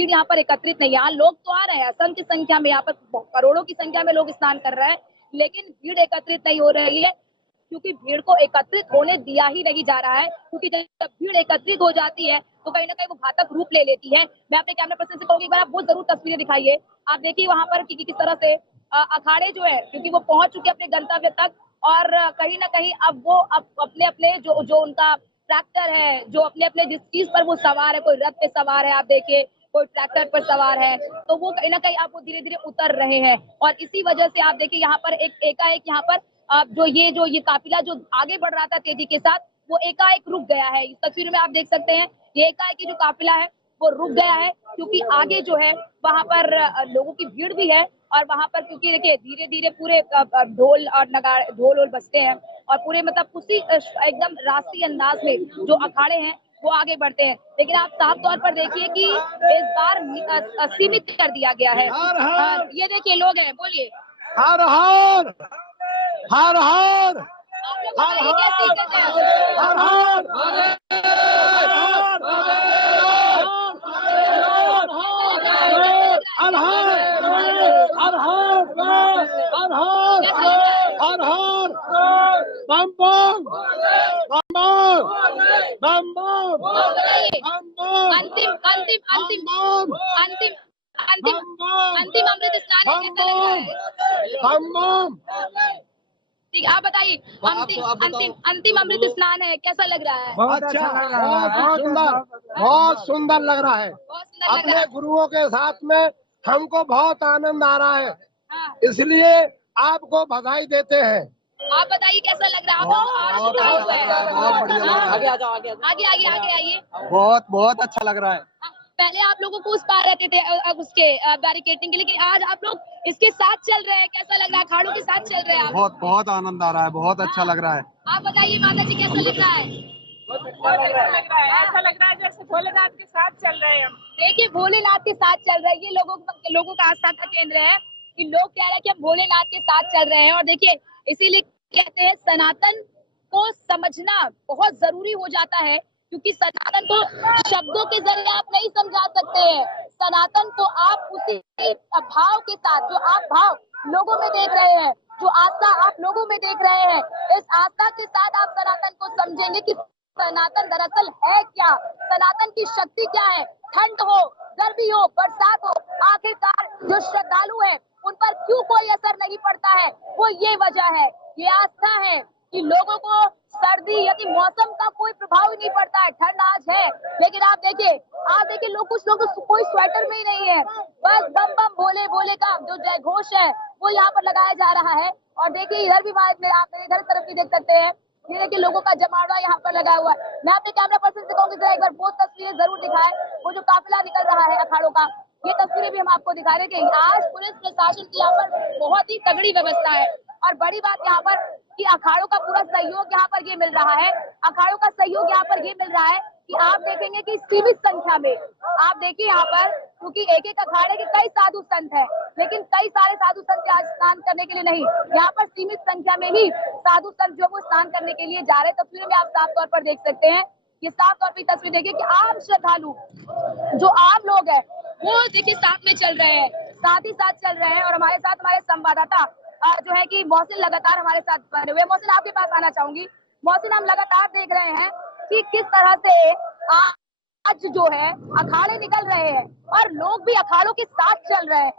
यहाँ पर एकत्रित नहीं है। लोग तो आ रहे हैं असंख्य संख्या में, यहाँ पर करोड़ों की संख्या में लोग स्नान कर रहे हैं, लेकिन भीड़ एकत्रित नहीं हो रही है क्योंकि भीड़ को एकत्रित होने दिया ही नहीं जा रहा है। क्योंकि जब भीड़ एकत्रित हो जाती है तो कहीं ना कहीं वो घातक रूप ले लेती है। मैं अपने कैमरा पर्सन से कहूंगी, एक बार आप वो जरूर तस्वीरें दिखाइए। आप देखिए वहां पर कि किस तरह से अखाड़े जो है, क्योंकि वो पहुंच चुके अपने गंतव्य तक, और कहीं ना कहीं अब वो अपने अपने जो उनका ट्रैक्टर है, जो अपने अपने जिस चीज पर वो सवार है, कोई रथ पे सवार है, आप देखिए कोई ट्रैक्टर पर सवार है, तो वो कहीं ना कहीं आपको धीरे धीरे उतर रहे हैं। और इसी वजह से आप देखिए यहाँ पर एकाएक यहाँ पर जो ये काफिला जो आगे बढ़ रहा था तेजी के साथ, वो एकाएक रुक गया है। इस तस्वीर में आप देख सकते हैं ये एकाएक जो काफिला है वो रुक गया है, क्योंकि आगे जो है वहां पर लोगों की भीड़ भी है, और वहां पर क्योंकि देखिए धीरे धीरे पूरे ढोल और नगाड़े ढोल बजते हैं, और पूरे मतलब उसी एकदम राष्ट्रीय अंदाज में जो अखाड़े हैं वो आगे बढ़ते हैं। लेकिन आप साफ तौर पर देखिए कि इस बार सीमित कर दिया गया है। ये देखिए लोग हैं, बोलिए हर हर हर हर आप लोग बताइए कैसे करते हैं? हर हर हर हर हर हर हर बम बम बम बम बम अंतिम अंतिम अंतिम अंतिम अंतिम अंतिम अमृत स्नान है, कैसा लग रहा है? बम बम। ठीक है, आप बताइए। अंतिम अंतिम अंतिम अमृत स्नान है, कैसा लग रहा है? बहुत अच्छा लग रहा है, बहुत सुंदर, बहुत सुंदर लग रहा है। बहुत सुंदर लग रहा अपने है। गुरुओं के साथ में हमको बहुत आनंद आ रहा है, हाँ, इसलिए आपको बधाई देते हैं। आप बताइए कैसा लग रहा है? आप लोग आज शुरू हुआ है। बहुत बढ़िया लग रहा है। आगे आ जाओ, आगे आगे आगे आइए। बहुत बहुत अच्छा लग रहा है। हाँ, पहले आप लोगों को उस पार रहते थे उसके बैरिकेडिंग के, लेकिन आज आप लोग इसके साथ चल रहे हैं, कैसा लग रहा है? अखाड़ों के साथ चल रहे हैं आप? बहुत बहुत आनंद आ रहा है, बहुत अच्छा लग रहा है। आप बताइए माता जी कैसा लग रहा है? बहुत अच्छा लग रहा है, ऐसा लग रहा है जैसे भोलेनाथ के साथ चल रहे हैं हम। देखिए भोलेनाथ के साथ चल रहे हैं, ये लोगों का आस्था का केंद्र है कि लोग कह रहे हैं कि हम भोलेनाथ के साथ चल रहे हैं। और देखिए इसीलिए कहते हैं सनातन को समझना बहुत जरूरी हो जाता है, क्योंकि सनातन को शब्दों के जरिए आप नहीं समझा सकते हैं। सनातन को आप उसी भाव के साथ, जो आप भाव लोगों में देख रहे हैं, जो आस्था आप लोगों में देख रहे हैं, इस आस्था के साथ आप सनातन को समझेंगे कि सनातन दरअसल है क्या, सनातन की शक्ति क्या है। ठंड हो, गर्मी हो, बरसात हो, आखिरकार जो श्रद्धालु है उन पर क्यों कोई असर नहीं पड़ता है, वो ये वजह है, ये आस्था है कि लोगों को सर्दी यानी मौसम का कोई प्रभाव ही नहीं पड़ता है। ठंड आज है, लेकिन आप देखिए लोग, कुछ लोग तो कोई स्वेटर में ही नहीं है, बस बम बम भोले भोले का जो जय घोष है वो यहाँ पर लगाया जा रहा है। और देखिए इधर भी आप इधर तरफ भी देख सकते हैं, ये देखिए लोगों का जमावड़ा यहाँ पर लगा हुआ है। मैं अपने कैमरा पर्सन से कहूंगी जरा एक बार वो तस्वीरें जरूर दिखाएं, वो जो काफिला निकल रहा है अखाड़ों का, ये तस्वीरें भी हम आपको दिखा रहे हैं। आज पुलिस प्रशासन की यहाँ पर बहुत ही तगड़ी व्यवस्था है, और बड़ी बात यहाँ पर कि अखाड़ों का पूरा सहयोग यहाँ पर ये मिल रहा है। अखाड़ों का सहयोग यहाँ पर ये मिल रहा है कि आप देखेंगे कि सीमित संख्या में, आप देखिए यहाँ पर, क्योंकि एक एक अखाड़े के कई साधु संत हैं, लेकिन कई सारे साधु संत आज स्नान करने के लिए नहीं, यहाँ पर सीमित संख्या में ही साधु संत जो वो स्नान करने के लिए जा रहे हैं। तस्वीर में आप साफ तौर पर देख सकते हैं, ये साफ तौर पर तस्वीर देखिए कि आम श्रद्धालु जो आम लोग हैं वो देखिए साथ में चल रहे हैं, साथ ही साथ चल रहे हैं। और हमारे साथ हमारे संवाददाता जो है कि मोहसिन लगातार हमारे साथ बने हुए। मोहसिन, आपके पास आना चाहूंगी। मोहसिन, हम लगातार देख रहे हैं कि किस तरह से आज जो है अखाड़े निकल रहे हैं और लोग भी अखाड़ों के साथ चल रहे हैं।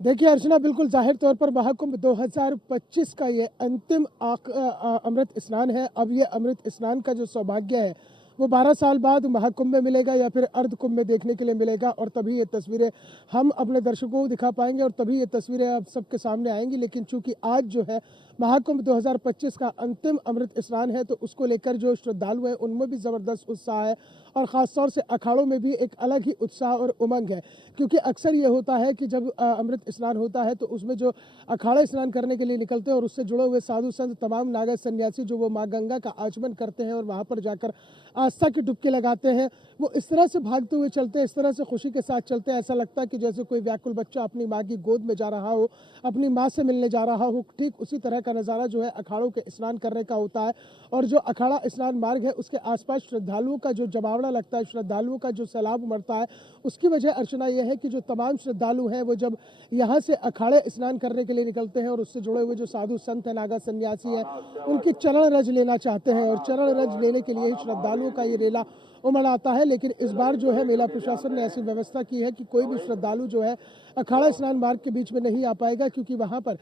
देखिए अर्चना, बिल्कुल जाहिर तौर पर महाकुंभ 2025 का ये अंतिम अमृत स्नान है। अब ये अमृत स्नान का जो सौभाग्य है वो 12 साल बाद महाकुंभ में मिलेगा या फिर अर्ध कुंभ में देखने के लिए मिलेगा, और तभी ये तस्वीरें हम अपने दर्शकों को दिखा पाएंगे और तभी ये तस्वीरें आप सबके सामने आएंगी। लेकिन चूंकि आज जो है महाकुंभ 2025 का अंतिम अमृत स्नान है, तो उसको लेकर जो श्रद्धालु हैं उनमें भी ज़बरदस्त उत्साह है, और ख़ासतौर से अखाड़ों में भी एक अलग ही उत्साह और उमंग है। क्योंकि अक्सर ये होता है कि जब अमृत स्नान होता है तो उसमें जो अखाड़े स्नान करने के लिए निकलते हैं और उससे जुड़े हुए साधु संत, तमाम नागा सन्यासी जो वो माँ गंगा का आचमन करते हैं और वहाँ पर जाकर आस्था की डुबकी लगाते हैं, वो इस तरह से भागते हुए चलते हैं, इस तरह से खुशी के साथ चलते हैं, ऐसा लगता है कि जैसे कोई व्याकुल बच्चा अपनी माँ की गोद में जा रहा हो, अपनी माँ से मिलने जा रहा हो। ठीक उसी तरह का नज़ारा जो है अखाड़ों के स्नान करने का होता है। और जो अखाड़ा स्नान मार्ग है उसके आसपास श्रद्धालुओं का जो जमावड़ा लगता है, श्रद्धालुओं का जो सैलाब उमड़ता है, उसकी वजह अर्चना यह है कि जो तमाम श्रद्धालु हैं वो जब यहाँ से अखाड़े स्नान करने के लिए निकलते हैं और उससे जुड़े हुए जो साधु संत हैं, नागा सन्यासी हैं, उनकी चरण रज लेना चाहते हैं, और चरण रज लेने के लिए ही श्रद्धालुओं का ये रेला उमड़ आता है। लेकिन इस बार जो है मेला प्रशासन ने ऐसी व्यवस्था की है कि कोई भी श्रद्धालु जो है अखाड़ा स्नान मार्ग के बीच में नहीं आ पाएगा, क्योंकि वहाँ पर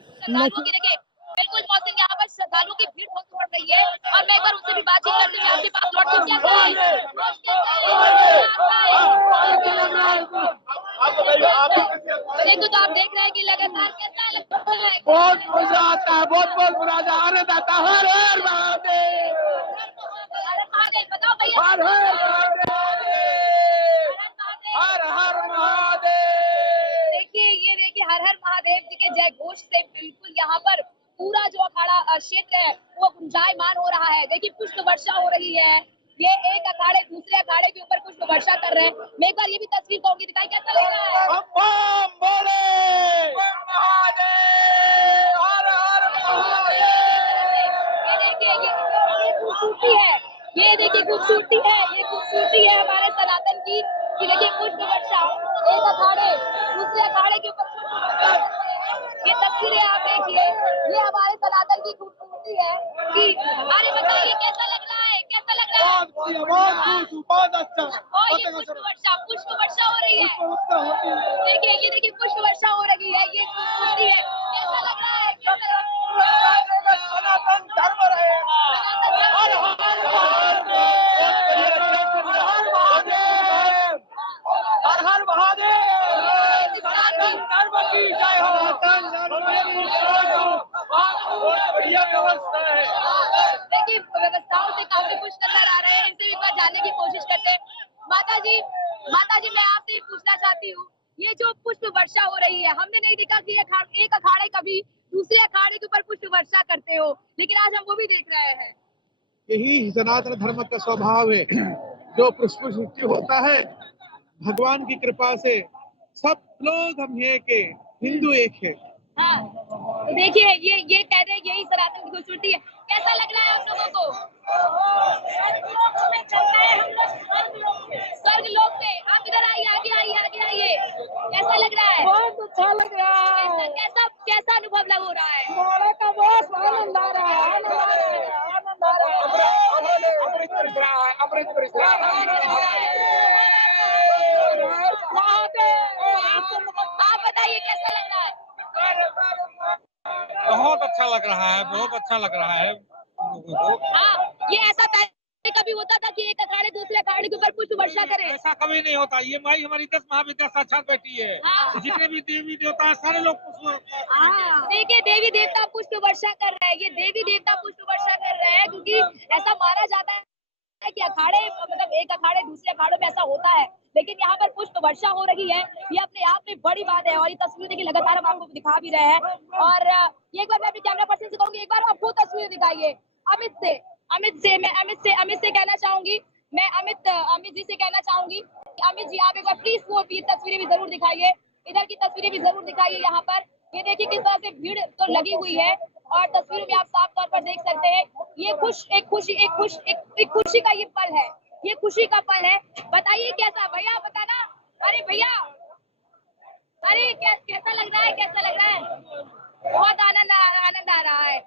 बिल्कुल मौसम, यहाँ पर श्रद्धालुओं की भीड़ बहुत बढ़ रही है, और मैं एक बार उनसे भी बातचीत करती हूँ। आपके पास लौट के देखो तो आप देख रहे हैं कि लगातार कैसा लगता है, बहुत मजा आता है, बहुत बहुत मजा आनंद आता है। हर हर महादेव, बताओ भैया, हर हर महादेव, हर हर महादेव। देखिए हर हर महादेव जी के जय घोष से बिल्कुल यहाँ पर पूरा जो अखाड़ा क्षेत्र है वो गुंजायमान हो रहा है। देखिए पुष्प वर्षा हो रही है, ये एक अखाड़े दूसरे अखाड़े के ऊपर पुष्प वर्षा कर रहे हैं। मैं एक बार ये भी तस्वीर कहूंगी, दिखाई कैसा लग रहा है? बम बोले महादेव, हर हर महादेव। ये देखिए ये खूबसूरती है, ये देखिए खूबसूरती है, ये खूबसूरती है हमारे सनातन की, कि देखिए पुष्प वर्षा एक अखाड़े दूसरे अखाड़े के ऊपर पुष्प वर्षा कर रहे हैं। ये तस्वीरें आप देखिए, ये हमारे सनातन की खूबसूरती है कि अरे बताइए कैसा लग रहा है, कैसा लग रहा है? बहुत अच्छा। और ये पुष्प वर्षा हो रही है। देखिए ये देखिए पुष्प वर्षा हो रही है, ये खूबसूरती है। कैसा लग रहा है? कैसा लग रहा है? सनातन धर्म रहेगा। हर हर महादेव, हर हर महादेव, सनातन धर्म की जय हो, सनातन धर्म की जय हो। बहुत बढ़िया व्यवस्था है। देखिए व्यवस्थाओं से काफी खुश नजर आ रहे हैं, इनसे भी एक बार जानने की कोशिश करते हैं। माता जी मैं आपसे ये पूछना चाहती हूँ, ये जो पुष्प वर्षा हो रही है, हमने नहीं देखा कि एक अखाड़े कभी दूसरे अखाड़े के ऊपर पुष्प वर्षा करते हो, लेकिन आज हम वो भी देख रहे हैं। यही सनातन धर्म का स्वभाव है, जो पुष्प वृष्टि होता है भगवान की कृपा से सब लोग हम हैं के हिंदू एक है। हाँ, तो देखिए ये कह रहे हैं यही सनातन की खूबसूरती है। कैसा लग रहा है आप लोगों को? स्वर्ग लोक में आप इधर आइए, आगे आइए। कैसा लग रहा है? बहुत अच्छा लग रहा है। कैसा अनुभव लग हो रहा है? मोड़ा का बहुत आनंद आ रहा है, आनंद आ रहा है, आनंद आ रहा है। अमृत बरस रहा है, अमृत बरस रहा है। आप बताइए कैसा लग रहा है? अच्छा लग रहा है, बहुत अच्छा लग रहा है लोगों को। हाँ, ये ऐसा पहले कभी होता था कि एक अखाड़े दूसरे अखाड़े के ऊपर पुष्प वर्षा करे? ऐसा कभी नहीं होता। ये माई हमारी 10 महाविद्या साक्षात बैठी है। हाँ। जितने भी देवी देवता हैं, सारे लोग देखिए देवी देवता पुष्प वर्षा कर रहे हैं, ये देवी देवता पुष्प वर्षा कर रहे हैं क्योंकि ऐसा माना जाता है कि अखाड़े मतलब एक अखाड़े दूसरे अखाड़ों में ऐसा होता है, लेकिन यहाँ पर पुष्प वर्षा हो रही है, ये अपने आप में बड़ी बात है। और ये तस्वीर देखिए लगातार हम आपको दिखा भी रहे हैं। और ये एक बार मैं अपने कैमरा पर्सन से कहूंगी, एक बार आप वो तस्वीर दिखाइए अमित से कहना चाहूंगी, मैं अमित जी से कहना चाहूंगी, अमित जी आप एक बार प्लीज वो तस्वीरें भी जरूर दिखाइए, इधर की तस्वीरें भी जरूर दिखाइए। यहाँ पर ये देखिए किस तरह से भीड़ तो लगी हुई है और तस्वीरों में आप साफ तौर पर देख सकते हैं ये एक खुशी का ये पल है, ये खुशी का पल है। बताइए कैसा भैया, बताना। अरे भैया, अरे कैसा लग रहा है, कैसा लग रहा है? बहुत आनंद आ रहा है।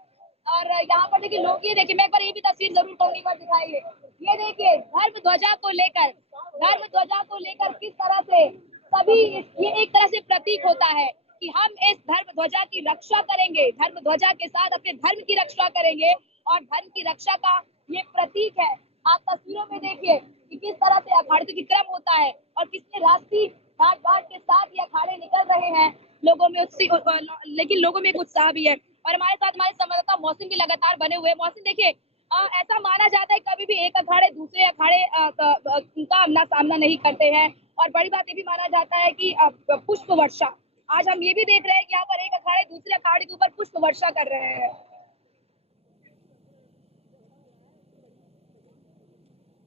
और यहाँ पर देखिए लोग, ये देखिए मैं एक बार ये भी तस्वीर जरूर कहूंगी, एक बार दिखाइए। ये देखिए धर्म ध्वजा को लेकर किस तरह से सभी, ये एक तरह से प्रतीक होता है कि हम इस धर्म ध्वजा की रक्षा करेंगे, धर्म ध्वजा के साथ अपने धर्म की रक्षा करेंगे और धर्म की रक्षा का ये प्रतीक है। आप तस्वीरों में देखिए कि किस तरह से अखाड़े की क्रम होता है और कितने राष्ट्रीय घाट घाट के साथ ये अखाड़े निकल रहे हैं। लोगों में लेकिन लोगों में एक उत्साह भी है। और हमारे साथ हमारे संवाददाता मौसम भी लगातार बने हुए। मौसम देखिए, ऐसा माना जाता है कभी भी एक अखाड़े दूसरे अखाड़े का आमना सामना नहीं करते हैं। और बड़ी बात ये भी माना जाता है कि पुष्प वर्षा, आज हम ये भी देख रहे हैं कि यहाँ पर एक अखाड़े दूसरे अखाड़े के ऊपर पुष्प वर्षा कर रहे हैं।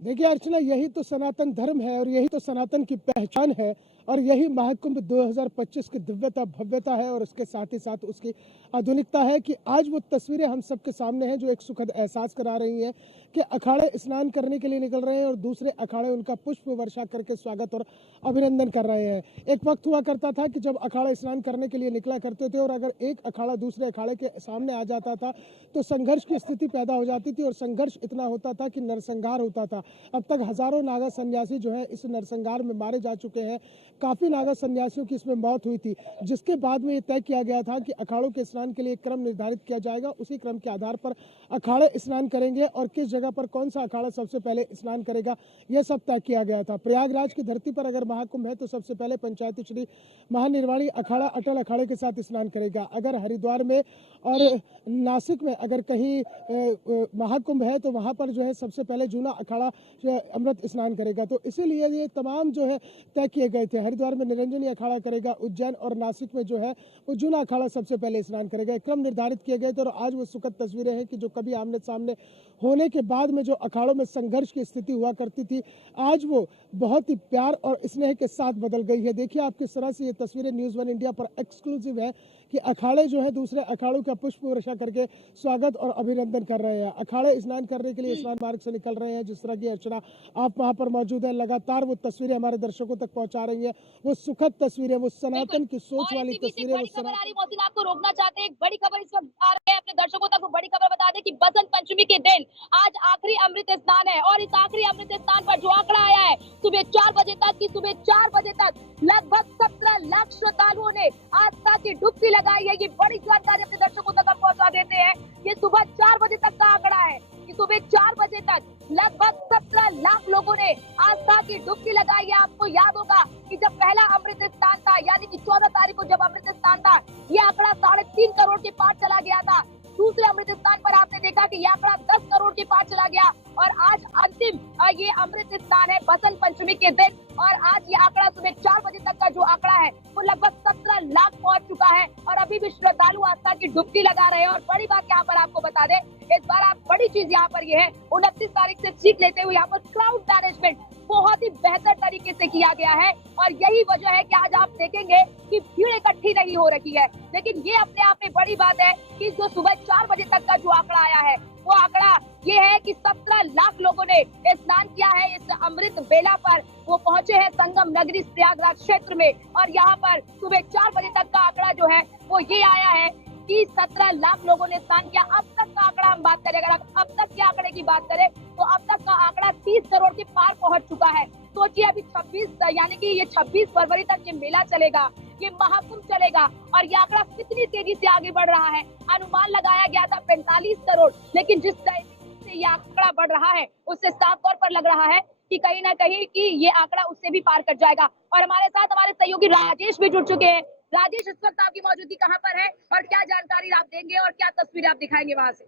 देखिए अर्चना, यही तो सनातन धर्म है और यही तो सनातन की पहचान है और यही महाकुंभ 2025 की दिव्यता भव्यता है और उसके साथ ही साथ उसकी आधुनिकता है कि आज वो तस्वीरें हम सबके सामने हैं जो एक सुखद एहसास करा रही हैं कि अखाड़े स्नान करने के लिए निकल रहे हैं और दूसरे अखाड़े उनका पुष्प वर्षा करके स्वागत और अभिनंदन कर रहे हैं। एक वक्त हुआ करता था कि जब अखाड़े स्नान करने के लिए निकला करते थे और अगर एक अखाड़ा दूसरे अखाड़े के सामने आ जाता था तो संघर्ष की स्थिति पैदा हो जाती थी और संघर्ष इतना होता था कि नरसंहार होता था। अब तक हजारों नागा सन्यासी जो है इस नरसंहार में मारे जा चुके हैं। काफी नागा सन्यासियों की इसमें मौत हुई थी, जिसके बाद में ये तय किया गया था कि अखाड़ों के स्नान के लिए एक क्रम निर्धारित किया जाएगा। उसी क्रम के आधार पर अखाड़े स्नान करेंगे और किस जगह पर कौन सा अखाड़ा सबसे पहले स्नान करेगा यह सब तय किया गया था। प्रयागराज की धरती पर अगर महाकुंभ है तो सबसे पहले पंचायती श्री महानिर्वाणी अखाड़ा अटल अखाड़े के साथ स्नान करेगा। अगर हरिद्वार में और नासिक में अगर कहीं महाकुंभ है तो वहां पर जो है सबसे पहले जूना अखाड़ा अमृत स्नान करेगा। तो इसीलिए ये तमाम जो है तय किए गए थे। हरिद्वार में निरंजनी अखाड़ा करेगा, उज्जैन और नासिक में जो है वो जूना अखाड़ा सबसे पहले स्नान करेगा। क्रम निर्धारित किए गए थे और आज वो सुखद तस्वीरें हैं कि जो कभी आमने सामने होने के बाद में जो अखाड़ों में संघर्ष की स्थिति हुआ करती थी, आज वो बहुत ही प्यार और स्नेह के साथ बदल गई है। देखिए आप किस तरह से ये तस्वीरें न्यूज़ 1 इंडिया पर एक्सक्लूसिव है कि अखाड़े जो है दूसरे अखाड़ों का पुष्प वर्षा करके स्वागत और अभिनंदन कर रहे हैं। अखाड़े स्नान करने के लिए स्नान मार्ग से निकल रहे हैं। जिस तरह की अर्चना आप वहां पर मौजूद है, लगातार वो तस्वीरें हमारे दर्शकों तक पहुंचा रही है। वो सुखद तस्वीरें, वो सनातन की सोच वाली तस्वीरें। आपको रोकना चाहते हैं, एक बड़ी खबर इस वक्त आ रही है अपने दर्शकों तक। वो बड़ी खबर बता दें कि बसंत पंचमी के दिन आज आखिरी अमृत स्नान है और इस आखिरी अमृत स्नान पर जो आंकड़ा आया है सुबह 4 बजे तक लगभग 17 लाख श्रद्धालुओं ने आस्था की डुबकी लगाई है। ये बड़ी जानकारी अपने दर्शकों तक हम पहुंचा देते हैं। ये सुबह 4 बजे तक का आंकड़ा है कि सुबह 4 बजे तक लगभग 17 लाख लोगों ने आस्था की डुबकी लगाई है। आपको याद होगा कि जब पहला अमृत स्नान था, यानी कि 14 तारीख को जब अमृत स्नान था, ये आंकड़ा 3.5 करोड़ के पार चला गया था। दूसरे अमृत स्नान पर आपने देखा कि ये आंकड़ा 10 करोड़ के पार चला गया और आज अंतिम ये अमृत स्नान है बसंत पंचमी के दिन और आज ये आंकड़ा सुबह 4 बजे तक का जो आंकड़ा है वो लगभग 17 लाख पहुंच चुका है और अभी भी श्रद्धालु आस्था की डुबकी लगा रहे हैं। और बड़ी बात यहाँ पर आपको बता दें, इस बार आप बड़ी चीज यहाँ पर ये है 29 तारीख से सीख लेते हुए यहाँ पर क्राउड मैनेजमेंट बहुत ही बेहतर तरीके से किया गया है और यही वजह है कि आज आप देखेंगे कि भीड़ इकट्ठी नहीं हो रही है। लेकिन ये अपने आप में बड़ी बात है कि जो सुबह 4 बजे तक का जो आंकड़ा आया है वो आंकड़ा ये है कि 17 लाख लोगों ने स्नान किया है इस अमृत बेला पर। वो पहुंचे हैं संगम नगरी प्रयागराज क्षेत्र में और यहाँ पर सुबह 4 बजे तक का आंकड़ा जो है वो ये आया है कि 17 लाख लोगों ने स्नान किया। अब तक का आंकड़ा हम बात करें, अगर अब तक के आंकड़े की बात करें तो अब तक का आंकड़ा 30 करोड़ के पार पहुंच चुका है। सोचिए अभी 26 यानी कि ये 26 फरवरी तक ये मेला चलेगा। ये महाकुंभ चलेगा और ये आंकड़ा कितनी तेजी से आगे बढ़ रहा है। अनुमान लगाया गया था 45 करोड़, लेकिन जिस तेजी से ये आंकड़ा बढ़ रहा है उससे साफ तौर पर लग रहा है कि कहीं ना कहीं कि ये आंकड़ा उससे भी पार कर जाएगा। और हमारे साथ हमारे सहयोगी राजेश भी जुड़ चुके हैं। राजेश, इस वक्त आपकी मौजूदगी कहाँ पर है और क्या जानकारी आप देंगे और क्या तस्वीरें आप दिखाएंगे वहां से?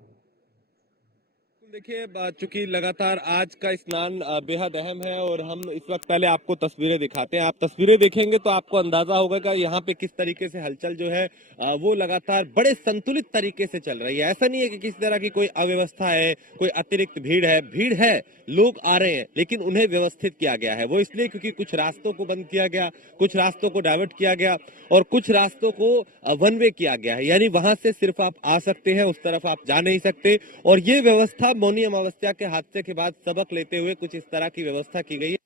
देखिए, चूंकि लगातार आज का स्नान बेहद अहम है और हम इस वक्त पहले आपको तस्वीरें दिखाते हैं। आप तस्वीरें देखेंगे तो आपको अंदाजा होगा कि यहाँ पे किस तरीके से हलचल जो है वो लगातार बड़े संतुलित तरीके से चल रही है। ऐसा नहीं है कि किसी तरह की कोई अव्यवस्था है, कोई अतिरिक्त भीड़ है, लोग आ रहे हैं, लेकिन उन्हें व्यवस्थित किया गया है। वो इसलिए क्योंकि कुछ रास्तों को बंद किया गया, कुछ रास्तों को डाइवर्ट किया गया और कुछ रास्तों को वन वे किया गया है, यानी वहां से सिर्फ आप आ सकते हैं, उस तरफ आप जा नहीं सकते। और ये व्यवस्था मौनी अमावस्या के हादसे के बाद सबक लेते हुए कुछ इस तरह की व्यवस्था की गई है।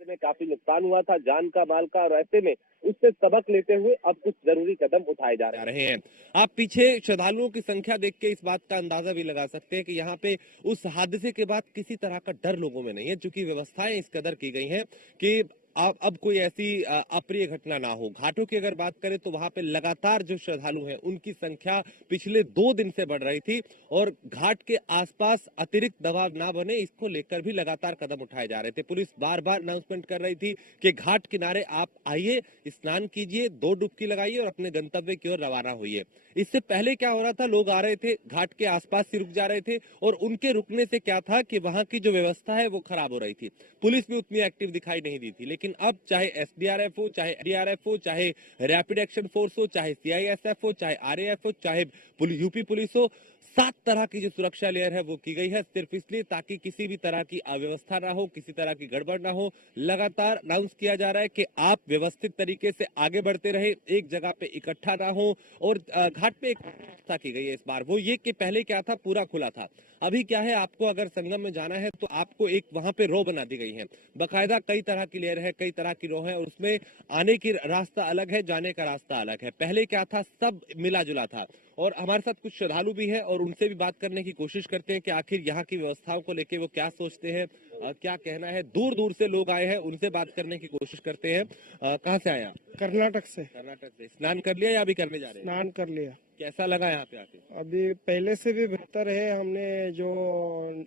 में काफी नुकसान हुआ था जान का, माल का, और ऐसे में उससे सबक लेते हुए अब कुछ जरूरी कदम उठाए जा रहे हैं। आप पीछे श्रद्धालुओं की संख्या देख के इस बात का अंदाजा भी लगा सकते हैं कि यहाँ पे उस हादसे के बाद किसी तरह का डर लोगों में नहीं है, क्योंकि व्यवस्थाएं इस कदर की गई हैं कि अब कोई ऐसी अप्रिय घटना ना हो। घाटों की अगर बात करें तो वहां पे लगातार जो श्रद्धालु हैं उनकी संख्या पिछले 2 दिन से बढ़ रही थी और घाट के आसपास अतिरिक्त दबाव ना बने, इसको लेकर भी लगातार कदम उठाए जा रहे थे। पुलिस बार बार अनाउंसमेंट कर रही थी कि घाट किनारे आप आइए, स्नान कीजिए, 2 डुबकी लगाइए और अपने गंतव्य की ओर रवाना होइए। इससे पहले क्या हो रहा था, लोग आ रहे थे, घाट के आसपास ही रुक जा रहे थे और उनके रुकने से क्या था कि वहां की जो व्यवस्था है वो खराब हो रही थी। पुलिस भी उतनी एक्टिव दिखाई नहीं दी थी, लेकिन अब चाहे एसडीआरएफ हो, चाहे डीआरएफ हो, चाहे रैपिड एक्शन फोर्स हो, चाहे सीआईएसएफ हो, चाहे आरएएफ हो, चाहे यूपी पुलिस हो, 7 तरह की जो सुरक्षा लेयर है वो की गई है, सिर्फ इसलिए ताकि किसी भी तरह की अव्यवस्था ना हो, किसी तरह की गड़बड़ ना हो। लगातार अनाउंस किया जा रहा है कि आप व्यवस्थित तरीके से आगे बढ़ते रहे, एक जगह पे इकट्ठा ना हो। और घाट पे एक व्यवस्था की गई है इस बार, वो ये कि पहले क्या था, पूरा खुला था। अभी क्या है, आपको अगर संगम में जाना है तो आपको एक वहां पे रो बना दी गई है, बकायदा कई तरह की लेयर है, कई तरह की रो है और उसमें आने की रास्ता अलग है, जाने का रास्ता अलग है। पहले क्या था, सब मिला जुला था। और हमारे साथ कुछ श्रद्धालु भी हैं और उनसे भी बात करने की कोशिश करते हैं कि आखिर यहाँ की व्यवस्थाओं को लेके वो क्या सोचते हैं, क्या कहना है। दूर दूर से लोग आए हैं, उनसे बात करने की कोशिश करते हैं। कहाँ से आए आप? कर्नाटक से। कर्नाटक से। स्नान कर लिया या अभी करने जा रहे हैं? स्नान कर लिया। कैसा लगा यहाँ पे आके? अभी पहले से भी बेहतर है। हमने जो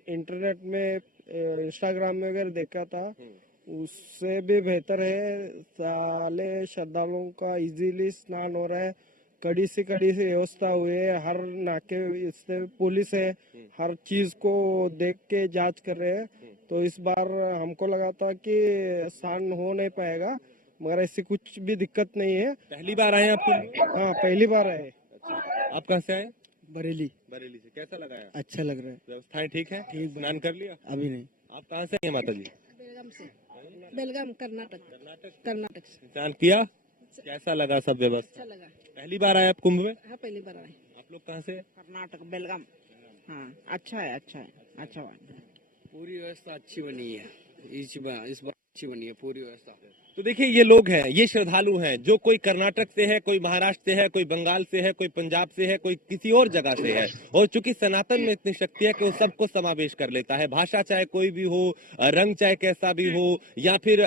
इंटरनेट में, इंस्टाग्राम में वगैरह देखा था उससे भी बेहतर है। साले श्रद्धालुओं का इजीली स्नान हो रहा है, कड़ी से व्यवस्था हुई है, हर नाके इससे पुलिस है, हर चीज को देख के जांच कर रहे हैं। तो इस बार हमको लगा था कि स्नान हो नहीं पाएगा, मगर ऐसी कुछ भी दिक्कत नहीं है। पहली बार आए आप? हाँ, पहली बार आए। अच्छा, आप कहाँ से आए? बरेली। बरेली से। कैसा लगा यहाँ? अच्छा लग रहा है। व्यवस्थाएं ठीक है? ठीक। स्नान कर लिया? अभी नहीं। आप कहाँ से हैं माता जी? बेलगाम से। बेलगाम, कर्नाटक से। स्नान किया? कैसा लगा सब व्यवस्था? अच्छा लगा। पहली बार आए आप कुंभ में? हाँ, पहली बार आए। आप लोग कहाँ से? कर्नाटक, बेलगाम। हाँ, अच्छा है। अच्छा है। पूरी व्यवस्था अच्छी बनी है, इस बार अच्छी बनी है पूरी व्यवस्था। तो देखिए, ये लोग हैं, ये श्रद्धालु हैं, जो कोई कर्नाटक से है, कोई महाराष्ट्र से है, कोई बंगाल से है, कोई पंजाब से है, कोई किसी और जगह से है। और चूंकि सनातन में इतनी शक्ति है कि वो सबको समावेश कर लेता है। भाषा चाहे कोई भी हो, रंग चाहे कैसा भी हो, या फिर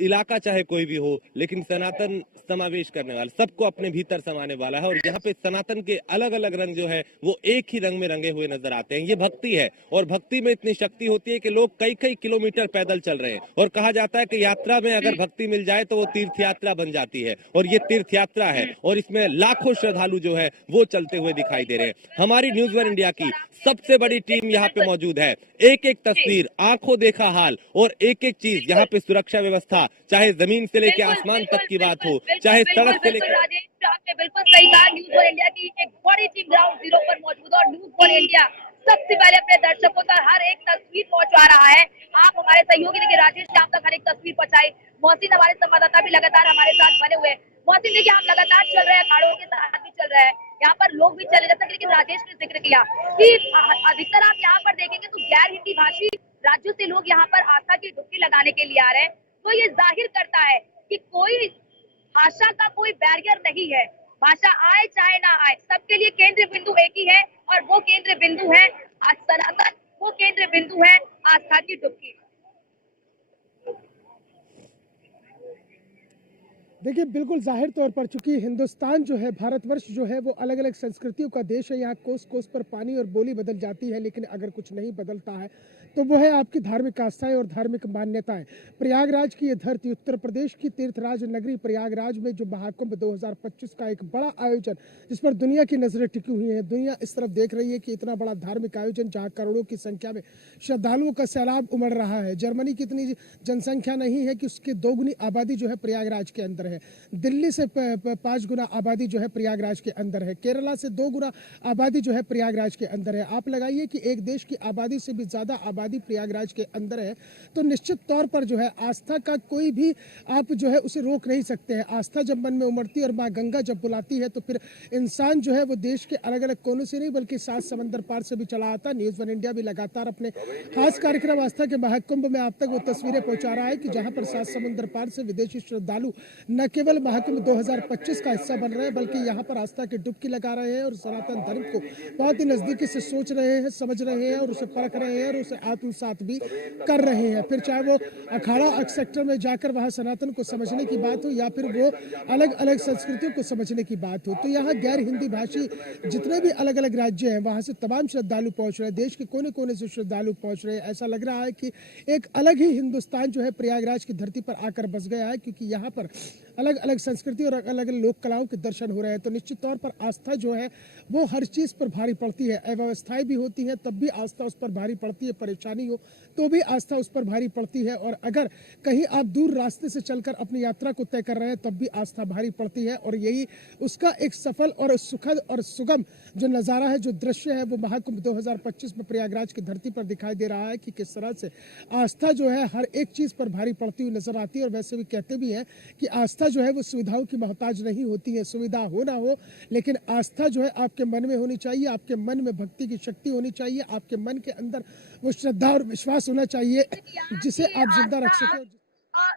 इलाका चाहे कोई भी हो, लेकिन सनातन समावेश करने वाला, सबको अपने भीतर समाने वाला है। और यहाँ पे सनातन के अलग अलग रंग जो है वो एक ही रंग में रंगे हुए नजर आते हैं। ये भक्ति है और भक्ति में इतनी शक्ति होती है कि लोग कई कई किलोमीटर पैदल चल रहे हैं। और कहा जाता है कि यात्रा में अगर भक्ति मिल जाए तो वो तीर्थ यात्रा बन जाती है, और ये तीर्थ यात्रा है और इसमें लाखों श्रद्धालु जो है वो चलते हुए दिखाई दे रहे हैं। हमारी न्यूज़ वन इंडिया की सबसे बड़ी टीम यहाँ पे मौजूद है। एक एक तस्वीर, आंखों देखा हाल और एक एक चीज यहाँ पे सुरक्षा व्यवस्था, चाहे जमीन से लेके आसमान तक की बात हो, चाहे सड़क से लेकर। आपने बिल्कुल सही कहा। न्यूज़ वन इंडिया की एक बड़ी टीम ग्राउंड जीरो पर मौजूद है और न्यूज़ वन इंडिया सबसे पहले अपने दर्शकों तक हर एक तस्वीर पहुंचा रहा है। आप हमारे सहयोगी देखिए राजेश ने आप तक हर एक तस्वीर पहुंचाई। मोहसिन हमारे संवाददाता भी लगातार हमारे साथ बने हुए हैं। मोहसिन देखिए, हम लगातार चल रहे हैं, अखाड़ों के साथ भी चल रहे हैं, यहाँ पर लोग भी चले जाते हैं। लेकिन राजेश ने जिक्र किया कि अधिकतर आप यहाँ पर देखेंगे तो गैर हिंदी भाषी राज्यों से लोग यहाँ पर आस्था की डुबकी लगाने के लिए आ रहे हैं। तो ये जाहिर करता है कि कोई भाषा का कोई बैरियर नहीं है। भाषा आए चाहे ना आए, सबके लिए केंद्र बिंदु एक ही है और वो केंद्र बिंदु है सनातन, वो केंद्र बिंदु है आस्था की डुबकी। देखिए बिल्कुल जाहिर तौर पर, चूंकि हिंदुस्तान जो है, भारतवर्ष जो है, वो अलग अलग संस्कृतियों का देश है। यहाँ कोस कोस पर पानी और बोली बदल जाती है, लेकिन अगर कुछ नहीं बदलता है तो वो है आपकी धार्मिक आस्थाएं और धार्मिक मान्यताएं। प्रयागराज की ये धरती, उत्तर प्रदेश की तीर्थराज नगरी प्रयागराज में जो महाकुंभ 2025 का एक बड़ा आयोजन, जिस पर दुनिया की नजरें टिकी हुई हैं, दुनिया इस तरफ देख रही है कि इतना बड़ा धार्मिक आयोजन जहाँ करोड़ों की संख्या में श्रद्धालुओं का सैलाब उमड़ रहा है। जर्मनी की इतनी जनसंख्या नहीं है कि उसकी दोगुनी आबादी जो है प्रयागराज के अंदर है। दिल्ली से 5 गुना आबादी जो है प्रयागराज के अंदर है। केरला से 2 गुना आबादी जो है प्रयागराज के अंदर है। आप लगाइए कि एक देश की आबादी से भी ज्यादा आबादी प्रयागराज के अंदर है, तो निश्चित तौर पर जो है आस्था का कोई भी आप जो है उसे रोक नहीं सकते हैं। आस्था जब मन में उमड़ती है और माँ गंगा जब बुलाती है, तो फिर इंसान जो है वो देश के अलग अलग कोनों से नहीं बल्कि 7 समंदर पार से भी चला आता। न्यूज़ 1 इंडिया भी लगातार अपने खास कार्यक्रम आस्था के महाकुंभ में आप तक वो तस्वीरें पहुंचा रहा है कि जहां पर 7 समुद्र पार से विदेशी श्रद्धालु न केवल महाकुंभ 2025 का हिस्सा बन रहे हैं, बल्कि यहाँ पर आस्था की डुबकी लगा रहे हैं और सनातन धर्म को बहुत ही नजदीकी से सोच रहे हैं, समझ रहे हैं और उसे परख रहे हैं और उसे आत्मसात भी कर रहे हैं। फिर चाहे वो अखाड़ा सेक्टर में जाकर वहाँ सनातन को समझने की बात हो या फिर वो अलग अलग संस्कृतियों को समझने की बात हो, तो यहाँ गैर हिंदी भाषी जितने भी अलग अलग राज्य हैं वहाँ से तमाम श्रद्धालु पहुँच रहे हैं। देश के कोने कोने से श्रद्धालु पहुँच रहे हैं। ऐसा लग रहा है कि एक अलग ही हिंदुस्तान जो है प्रयागराज की धरती पर आकर बस गया है, क्योंकि यहाँ पर अलग अलग संस्कृति और अलग अलग लोक कलाओं के दर्शन हो रहे हैं। तो निश्चित तौर पर आस्था जो है वो हर चीज़ पर भारी पड़ती है। अव्यवस्थाएं भी होती हैं तब भी आस्था उस पर भारी पड़ती है, परेशानी हो तो भी आस्था उस पर भारी पड़ती है, और अगर कहीं आप दूर रास्ते से चलकर अपनी यात्रा को तय कर रहे हैं तब भी आस्था भारी पड़ती है। और यही उसका एक सफल और सुखद और सुगम जो नज़ारा है, जो दृश्य है, वो महाकुंभ 2025 में प्रयागराज की धरती पर दिखाई दे रहा है कि किस तरह से आस्था जो है हर एक चीज़ पर भारी पड़ती हुई नजर आती है। और वैसे भी कहते भी हैं कि आस्था जो है वो सुविधाओं की मोहताज नहीं होती है। सुविधा हो ना हो, लेकिन आस्था जो है आपके मन में होनी चाहिए, आपके मन में भक्ति की शक्ति होनी चाहिए, आपके मन के अंदर वो श्रद्धा और विश्वास होना चाहिए जिसे आप जिंदा रख सके।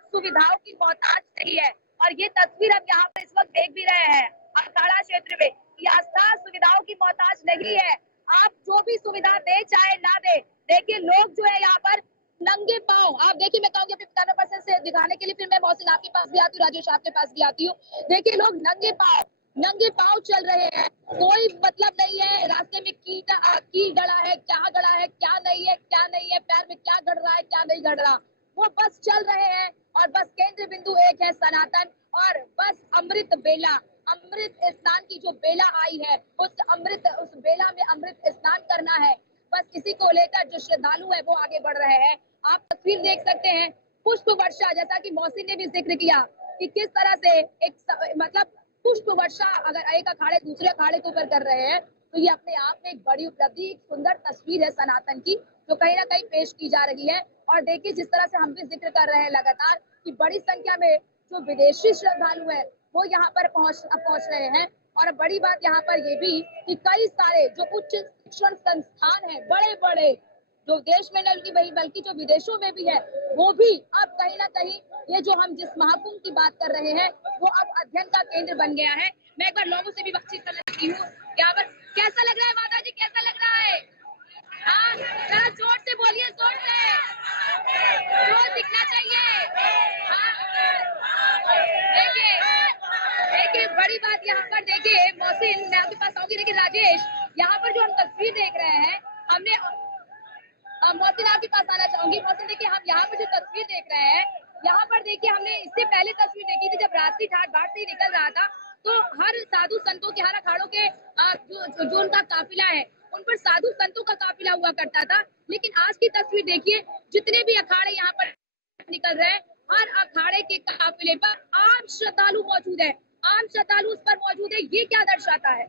सुविधाओं की मोहताज नहीं है, और ये तस्वीर हम यहाँ पर इस वक्त देख भी रहे हैं अखाड़ा क्षेत्र में। ये आस्था सुविधाओं की मोहताज नहीं है। आप जो भी सुविधा दे चाहे ना दे, देखिए लोग जो है यहाँ पर नंगे पाँव, आप देखिए, मैं कहूँगी अपने कैमरा पर्सन से दिखाने के लिए, फिर मैं मौसिन आपके पास भी आती हूँ, राजेश आपके पास भी आती हूँ। देखिए लोग नंगे पाँव चल रहे हैं। कोई मतलब नहीं है रास्ते में की गड़ा है, क्या गड़ा है, क्या नहीं है, पैर में क्या गड़ रहा है, क्या नहीं गड़ रहा, वो बस चल रहे हैं। और बस केंद्र बिंदु एक है सनातन, और बस अमृत बेला, अमृत स्नान की जो बेला आई है, उस बेला में अमृत स्नान करना है। बस इसी को लेकर जो श्रद्धालु है वो आगे बढ़ रहे हैं। आप तस्वीर देख सकते हैं, पुष्प वर्षा, जैसा कि मौसी ने भी जिक्र किया कि किस तरह से मतलब पुष्प वर्षा अगर एक अखाड़े दूसरे अखाड़े के ऊपर कर रहे हैं, तो ये अपने आप में एक बड़ी उपलब्धि, एक सुंदर तस्वीर है सनातन की, जो कहीं ना कहीं पेश की जा रही है। और देखिए जिस तरह से हम भी जिक्र कर रहे हैं लगातार कि बड़ी संख्या में जो विदेशी श्रद्धालु है वो यहाँ पर पहुंच रहे हैं। और बड़ी बात यहाँ पर ये भी कि कई सारे जो उच्च शिक्षण संस्थान है, बड़े बड़े, जो देश में नहीं बल्कि जो विदेशों में भी है, वो भी अब कहीं ना कहीं ये जो हम जिस महाकुंभ की बात कर रहे हैं वो अब अध्ययन का केंद्र बन गया है। मैं एक बार लोगों से भी बातचीत कर लेती हूँ। यहाँ पर कैसा लग रहा है माता जी, कैसा लग रहा है? हाँ, जरा जोर से बोलिए, जोर से, जोर दिखना चाहिए। देखिए बड़ी बात यहाँ पर, देखिए मौसिन, मैं आपके पास आऊंगी, लेकिन राजेश, यहाँ पर जो हम तस्वीर देख रहे हैं, हमने मौसिन आपके पास आना चाहूंगी। मौसिन देखिए, हम यहाँ पर जो तस्वीर देख रहे हैं, यहाँ पर देखिए हमने इससे पहले तस्वीर देखी थी जब रात्रि घाट से निकल रहा था, तो हर साधु संतों के, हर अखाड़ों के जो उनका काफिला है, उन पर साधु संतों का काफिला हुआ करता था। लेकिन आज की तस्वीर देखिए, जितने भी अखाड़े यहाँ पर निकल रहे हैं, हर अखाड़े के काफिले पर आम श्रद्धालु मौजूद है, आम श्रद्धालु उस पर मौजूद है। ये क्या दर्शाता है?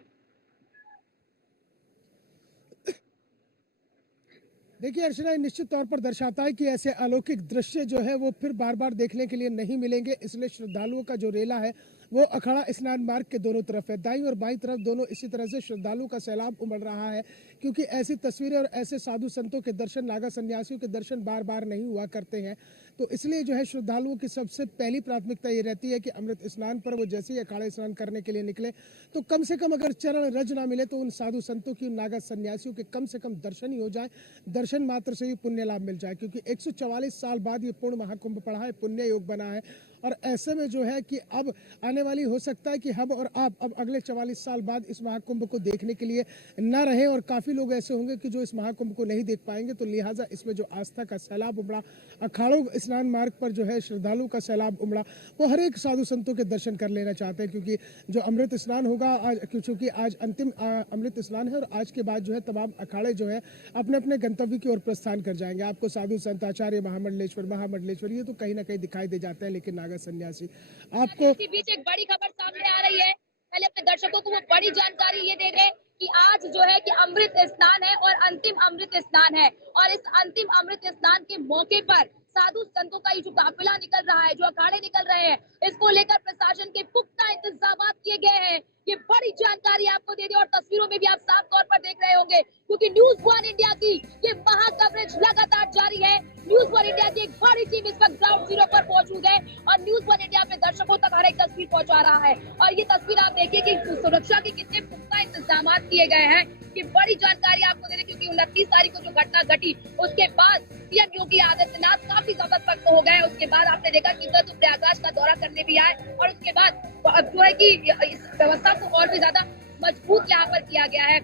देखिए अर्चना, निश्चित तौर पर दर्शाता है कि ऐसे अलौकिक दृश्य जो है वो फिर बार बार देखने के लिए नहीं मिलेंगे। इसलिए श्रद्धालुओं का जो रेला है वो अखाड़ा स्नान मार्ग के दोनों तरफ है, दाईं और बाईं तरफ दोनों इसी तरह से श्रद्धालुओं का सैलाब उमड़ रहा है, क्योंकि ऐसी तस्वीरें और ऐसे साधु संतों के दर्शन, नागा सन्यासियों के दर्शन बार बार नहीं हुआ करते हैं। तो इसलिए जो है श्रद्धालुओं की सबसे पहली प्राथमिकता ये रहती है कि अमृत स्नान पर वो जैसे ही अखाड़े स्नान करने के लिए निकले, तो कम से कम अगर चरण रज ना मिले तो उन साधु संतों की, नागा सन्यासियों के कम से कम दर्शन ही हो जाए, दर्शन मात्र से ही पुण्य लाभ मिल जाए। क्योंकि 144 साल बाद ये पूर्ण महाकुंभ पड़ा है, पुण्य योग बना है, और ऐसे में जो है कि अब आने वाली हो सकता है कि हम और आप अब अगले 44 साल बाद इस महाकुंभ को देखने के लिए न रहें, और काफ़ी लोग ऐसे होंगे कि जो इस महाकुंभ को नहीं देख पाएंगे। तो लिहाजा इसमें जो आस्था का सैलाब उमड़ा, अखाड़ों स्नान मार्ग पर जो है श्रद्धालु का सैलाब उमड़ा, वो हर एक साधु संतों के दर्शन कर लेना चाहते हैं, क्योंकि जो अमृत स्नान होगा आज, क्योंकि आज अंतिम अमृत स्नान है और आज के बाद जो है तमाम अखाड़े जो है अपने अपने गंतव्य की ओर प्रस्थान कर जाएंगे। आपको साधु संत, आचार्य, महामंडलेश्वर ये तो कहीं ना कहीं दिखाई दे जाते हैं, लेकिन नागा सन्यासी आपको इसी बीच एक बड़ी खबर सामने आ रही है। पहले अपने दर्शकों को वो बड़ी जानकारी ये दे दें कि आज जो है कि अमृत स्नान है और अंतिम अमृत स्नान है, और इस अंतिम अमृत स्नान के मौके पर साधु संतों का ये जो काफिला निकल रहा है, जो अखाड़े निकल रहे हैं, इसको लेकर प्रशासन के पुख्ता इंतजाम किए गए हैं। ये बड़ी जानकारी आपको दे दी, और तस्वीरों में भी आप साफ तौर पर देख रहे होंगे, क्योंकि न्यूज़ वन इंडिया की ये महा कवरेज लगातार जारी है। न्यूज़ वन इंडिया की एक बड़ी टीम इस वक्त ग्राउंड जीरो पर मौजूद है और न्यूज़ वन इंडिया अपने दर्शकों तक हर एक तस्वीर पहुंचा रहा है। और ये तस्वीर आप देखिए कि सुरक्षा के कितने पुख्ता इंतजाम किए गए हैं। ये बड़ी जानकारी आपको दे दें, क्योंकि 29 तारीख को जो घटना घटी उसके बाद सीएम योगी आदित्यनाथ काफी जबरदस्त हो गए। उसके बाद आपने देखा कि तो प्रयागराज का दौरा करने भी आए, और उसके बाद जो है कि इस व्यवस्था को और भी ज्यादा मजबूत यहाँ पर किया गया है।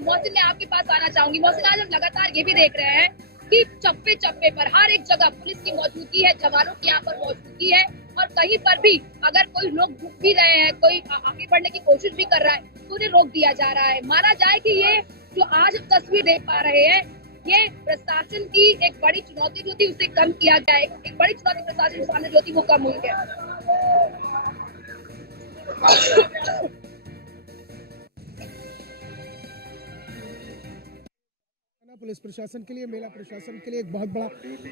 मोहसिन, मैं आपके पास आना चाहूंगी। मोहसिन, आज हम लगातार ये भी देख रहे हैं कि चप्पे चप्पे पर हर एक जगह पुलिस की मौजूदगी है, जवानों की यहाँ पर मौजूदगी है, और कहीं पर भी अगर कोई लोग रुक भी रहे हैं, कोई आगे बढ़ने की कोशिश भी कर रहा है, तो उन्हें रोक दिया जा रहा है। माना जाए कि ये जो आज हम तस्वीर देख पा रहे हैं, ये प्रशासन की एक बड़ी चुनौती जो थी उसे कम किया गया है। एक बड़ी चुनौती प्रशासन के सामने जो थी वो कम हुई है। पुलिस प्रशासन के लिए, मेला प्रशासन के लिए एक बहुत बड़ा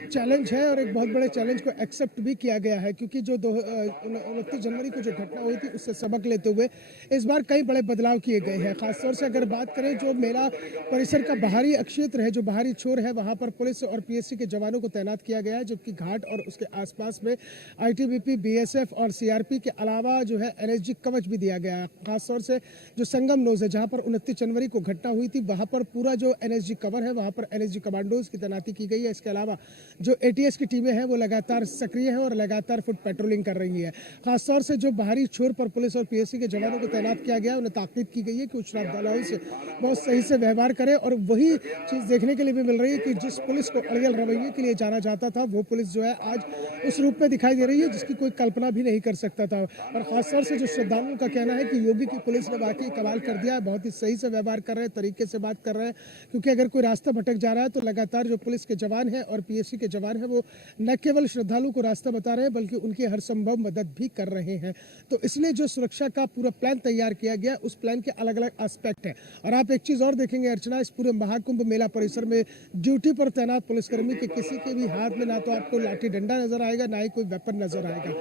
चैलेंज है, और एक बहुत बड़े चैलेंज को एक्सेप्ट भी किया गया है, क्योंकि जो 29 जनवरी को जो घटना हुई थी उससे सबक लेते हुए इस बार कई बड़े बदलाव किए गए हैं। खासतौर से अगर बात करें जो मेला परिसर का बाहरी क्षेत्र है, जो बाहरी छोर है, वहाँ पर पुलिस और पीएससी के जवानों को तैनात किया गया है, जबकि घाट और उसके आसपास में ITBP, BSF और CRP के अलावा जो है NSG कवच भी दिया गया है। खासतौर से जो संगम नोज है, जहाँ पर 29 जनवरी को घटना हुई थी, वहाँ पर पूरा जो NSG कवर है, वहाँ पर NSG कमांडोज की तैनाती की गई है। इसके अलावा जो ATS की टीमें हैं वो लगातार सक्रिय हैं और लगातार फुट पेट्रोलिंग कर रही है। खासतौर से जो बाहरी छोर पर पुलिस और पीएससी के जवानों को तैनात किया गया है, उन्हें ताकीद की गई है कि श्रद्धालुओं से बहुत सही से व्यवहार करें, और वही चीज़ देखने के लिए भी मिल रही है कि जिस पुलिस को अड़ियल रवैये के लिए जाना जाता था, वो पुलिस जो है आज उस रूप में दिखाई दे रही है जिसकी कोई कल्पना भी नहीं कर सकता था। और खासतौर से जो श्रद्धालुओं का कहना है कि योगी की पुलिस ने वाकई कमाल कर दिया है, बहुत ही सही से व्यवहार कर रहे हैं, तरीके से बात कर रहे हैं, क्योंकि अगर कोई रास्ता भटक जा रहा है तो लगातार जो पुलिस के जवान हैं और पीएससी के जवान हैं वो न केवल श्रद्धालु को रास्ता बता रहे हैं, बल्कि उनकी हर संभव मदद भी कर रहे हैं। तो इसलिए जो सुरक्षा का पूरा प्लान तैयार किया गया, उस प्लान के अलग अलग एस्पेक्ट हैं। और आप एक चीज़ और देखेंगे अर्चना, इस पूरे महाकुंभ मेला परिसर में ड्यूटी पर तैनात पुलिसकर्मी के किसी के भी हाथ में ना तो आपको लाठी डंडा नजर आएगा, ना ही कोई वेपन नजर आएगा।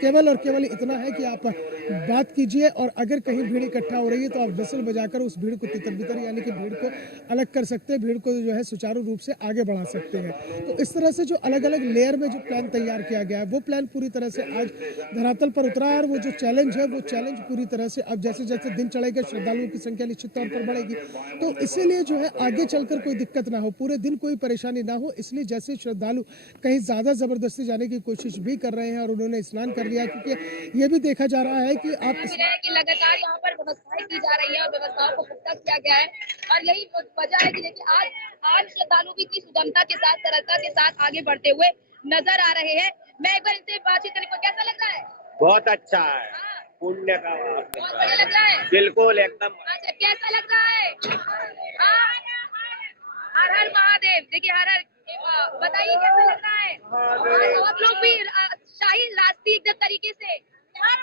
केवल और केवल इतना है कि आप बात कीजिए, और अगर कहीं भीड़ इकट्ठा हो रही है तो आप विसल बजाकर उस भीड़ को तितर बितर यानी कि भीड़ को अलग कर सकते हैं, भीड़ को जो है सुचारू रूप से आगे बढ़ा सकते हैं। तो इस तरह से जो अलग अलग लेयर में जो प्लान तैयार किया गया है, वो प्लान पूरी तरह से आज धरातल पर उतरा है, और वो जो चैलेंज है वो चैलेंज पूरी तरह से अब जैसे जैसे दिन चढ़ेगा श्रद्धालुओं की संख्या निश्चित तौर पर बढ़ेगी, तो इसीलिए जो है आगे चलकर कोई दिक्कत ना हो, पूरे दिन कोई परेशानी ना हो, इसलिए जैसे श्रद्धालु कहीं ज्यादा जबरदस्ती जाने की कोशिश भी कर रहे हैं और उन्होंने स्नान कर लिया, क्योंकि ये भी देखा जा रहा है कि आप लगातार यहाँ पर व्यवस्थाएं की जा रही है और व्यवस्थाओं को पुख्ता किया गया है, और यही वजह है कि देखिए आज श्रद्धालु भी इतनी सुगमता के साथ, सरलता के साथ आगे बढ़ते हुए नजर आ रहे हैं। मैं एक बार इनसे बातचीत करने को, कैसा लग रहा है? बहुत अच्छा है, पुण्य का बहुत बढ़िया लग रहा है, बिल्कुल एकदम। अच्छा, कैसा लग रहा है? हर हर महादेव। देखिए हर हर, बताइए कैसा लग रहा है? बहुत लोग भी शाही रास्ते एकदम तरीके से हर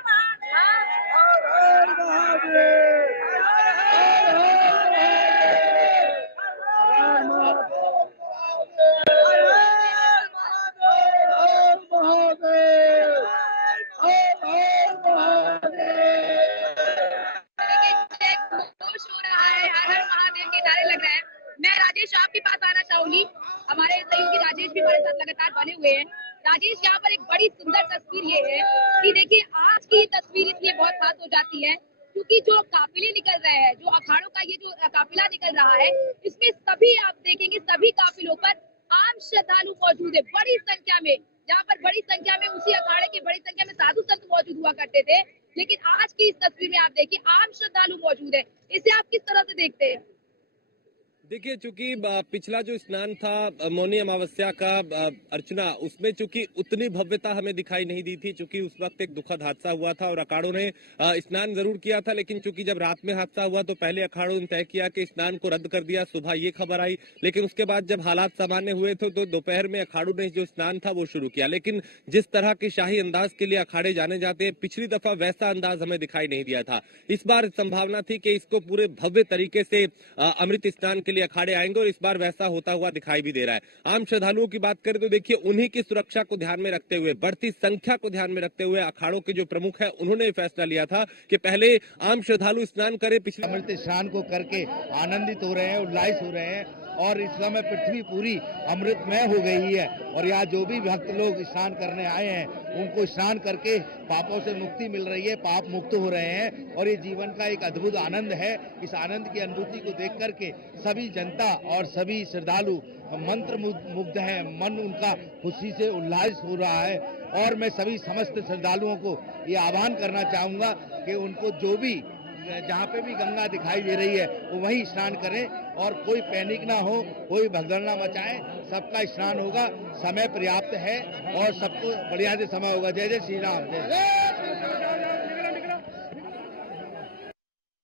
मैं राजेश आपके पास आना चाहूंगी। हमारे सहयोगी राजेश भी हमारे साथ लगातार बने हुए हैं। राजेश, यहाँ पर एक बड़ी सुंदर तस्वीर ये है कि देखिए आज की तस्वीर इसलिए बहुत खास हो जाती है क्योंकि जो काफिले निकल रहे हैं, जो अखाड़ों का ये जो काफिला निकल रहा है, इसमें सभी आप देखेंगे सभी काफिलों पर आम श्रद्धालु मौजूद है बड़ी संख्या में। यहाँ पर बड़ी संख्या में उसी अखाड़े के बड़ी संख्या में हुआ करते थे, लेकिन आज की इस तस्वीर में आप देखिए आम श्रद्धालु मौजूद है। इसे आप किस तरह से देखते हैं? देखिए, चूंकि पिछला जो स्नान था मौनी अमावस्या का अर्चना, उसमें चूंकि उतनी भव्यता हमें दिखाई नहीं दी थी, चूंकि उस वक्त एक दुखद हादसा हुआ था और अखाड़ों ने स्नान जरूर किया था, लेकिन चूंकि जब रात में हादसा हुआ तो पहले अखाड़ों ने तय किया कि स्नान को रद्द कर दिया। सुबह ये खबर आई, लेकिन उसके बाद जब हालात सामान्य हुए थे तो दोपहर में अखाड़ों ने जो स्नान था वो शुरू किया। लेकिन जिस तरह के शाही अंदाज के लिए अखाड़े जाने जाते हैं, पिछली दफा वैसा अंदाज हमें दिखाई नहीं दिया था। इस बार संभावना थी कि इसको पूरे भव्य तरीके से अमृत स्नान के लिए अखाड़े आएंगे और इस बार वैसा होता हुआ दिखाई भी दे रहा है। आम श्रद्धालुओं की बात करें तो देखिए, उन्हीं की सुरक्षा को ध्यान में रखते हुए, बढ़ती संख्या को ध्यान में रखते हुए अखाड़ों के जो प्रमुख है उन्होंने फैसला लिया था कि पहले आम श्रद्धालु स्नान करें। पिछले अमृत स्नान को करके आनंदित हो रहे हैं, उल्लासित हो रहे हैं और इस समय पृथ्वी पूरी अमृतमय हो गई है और यहाँ जो भी भक्त लोग स्नान करने आए हैं उनको स्नान करके पापों से मुक्ति मिल रही है, पाप मुक्त हो रहे हैं और ये जीवन का एक अद्भुत आनंद है। इस आनंद की अनुभूति को देख करके सभी जनता और सभी श्रद्धालु मंत्र मुग्ध है, मन उनका खुशी से उल्लास हो रहा है और मैं सभी समस्त श्रद्धालुओं को ये आह्वान करना चाहूँगा कि उनको जो भी जहाँ पे भी गंगा दिखाई दे रही है वो वहीं स्नान करें और कोई पैनिक ना हो, कोई भगदड़ ना मचाए, सबका स्नान होगा, समय पर्याप्त है और सबको बढ़िया से समय होगा। जय जय श्री राम। जय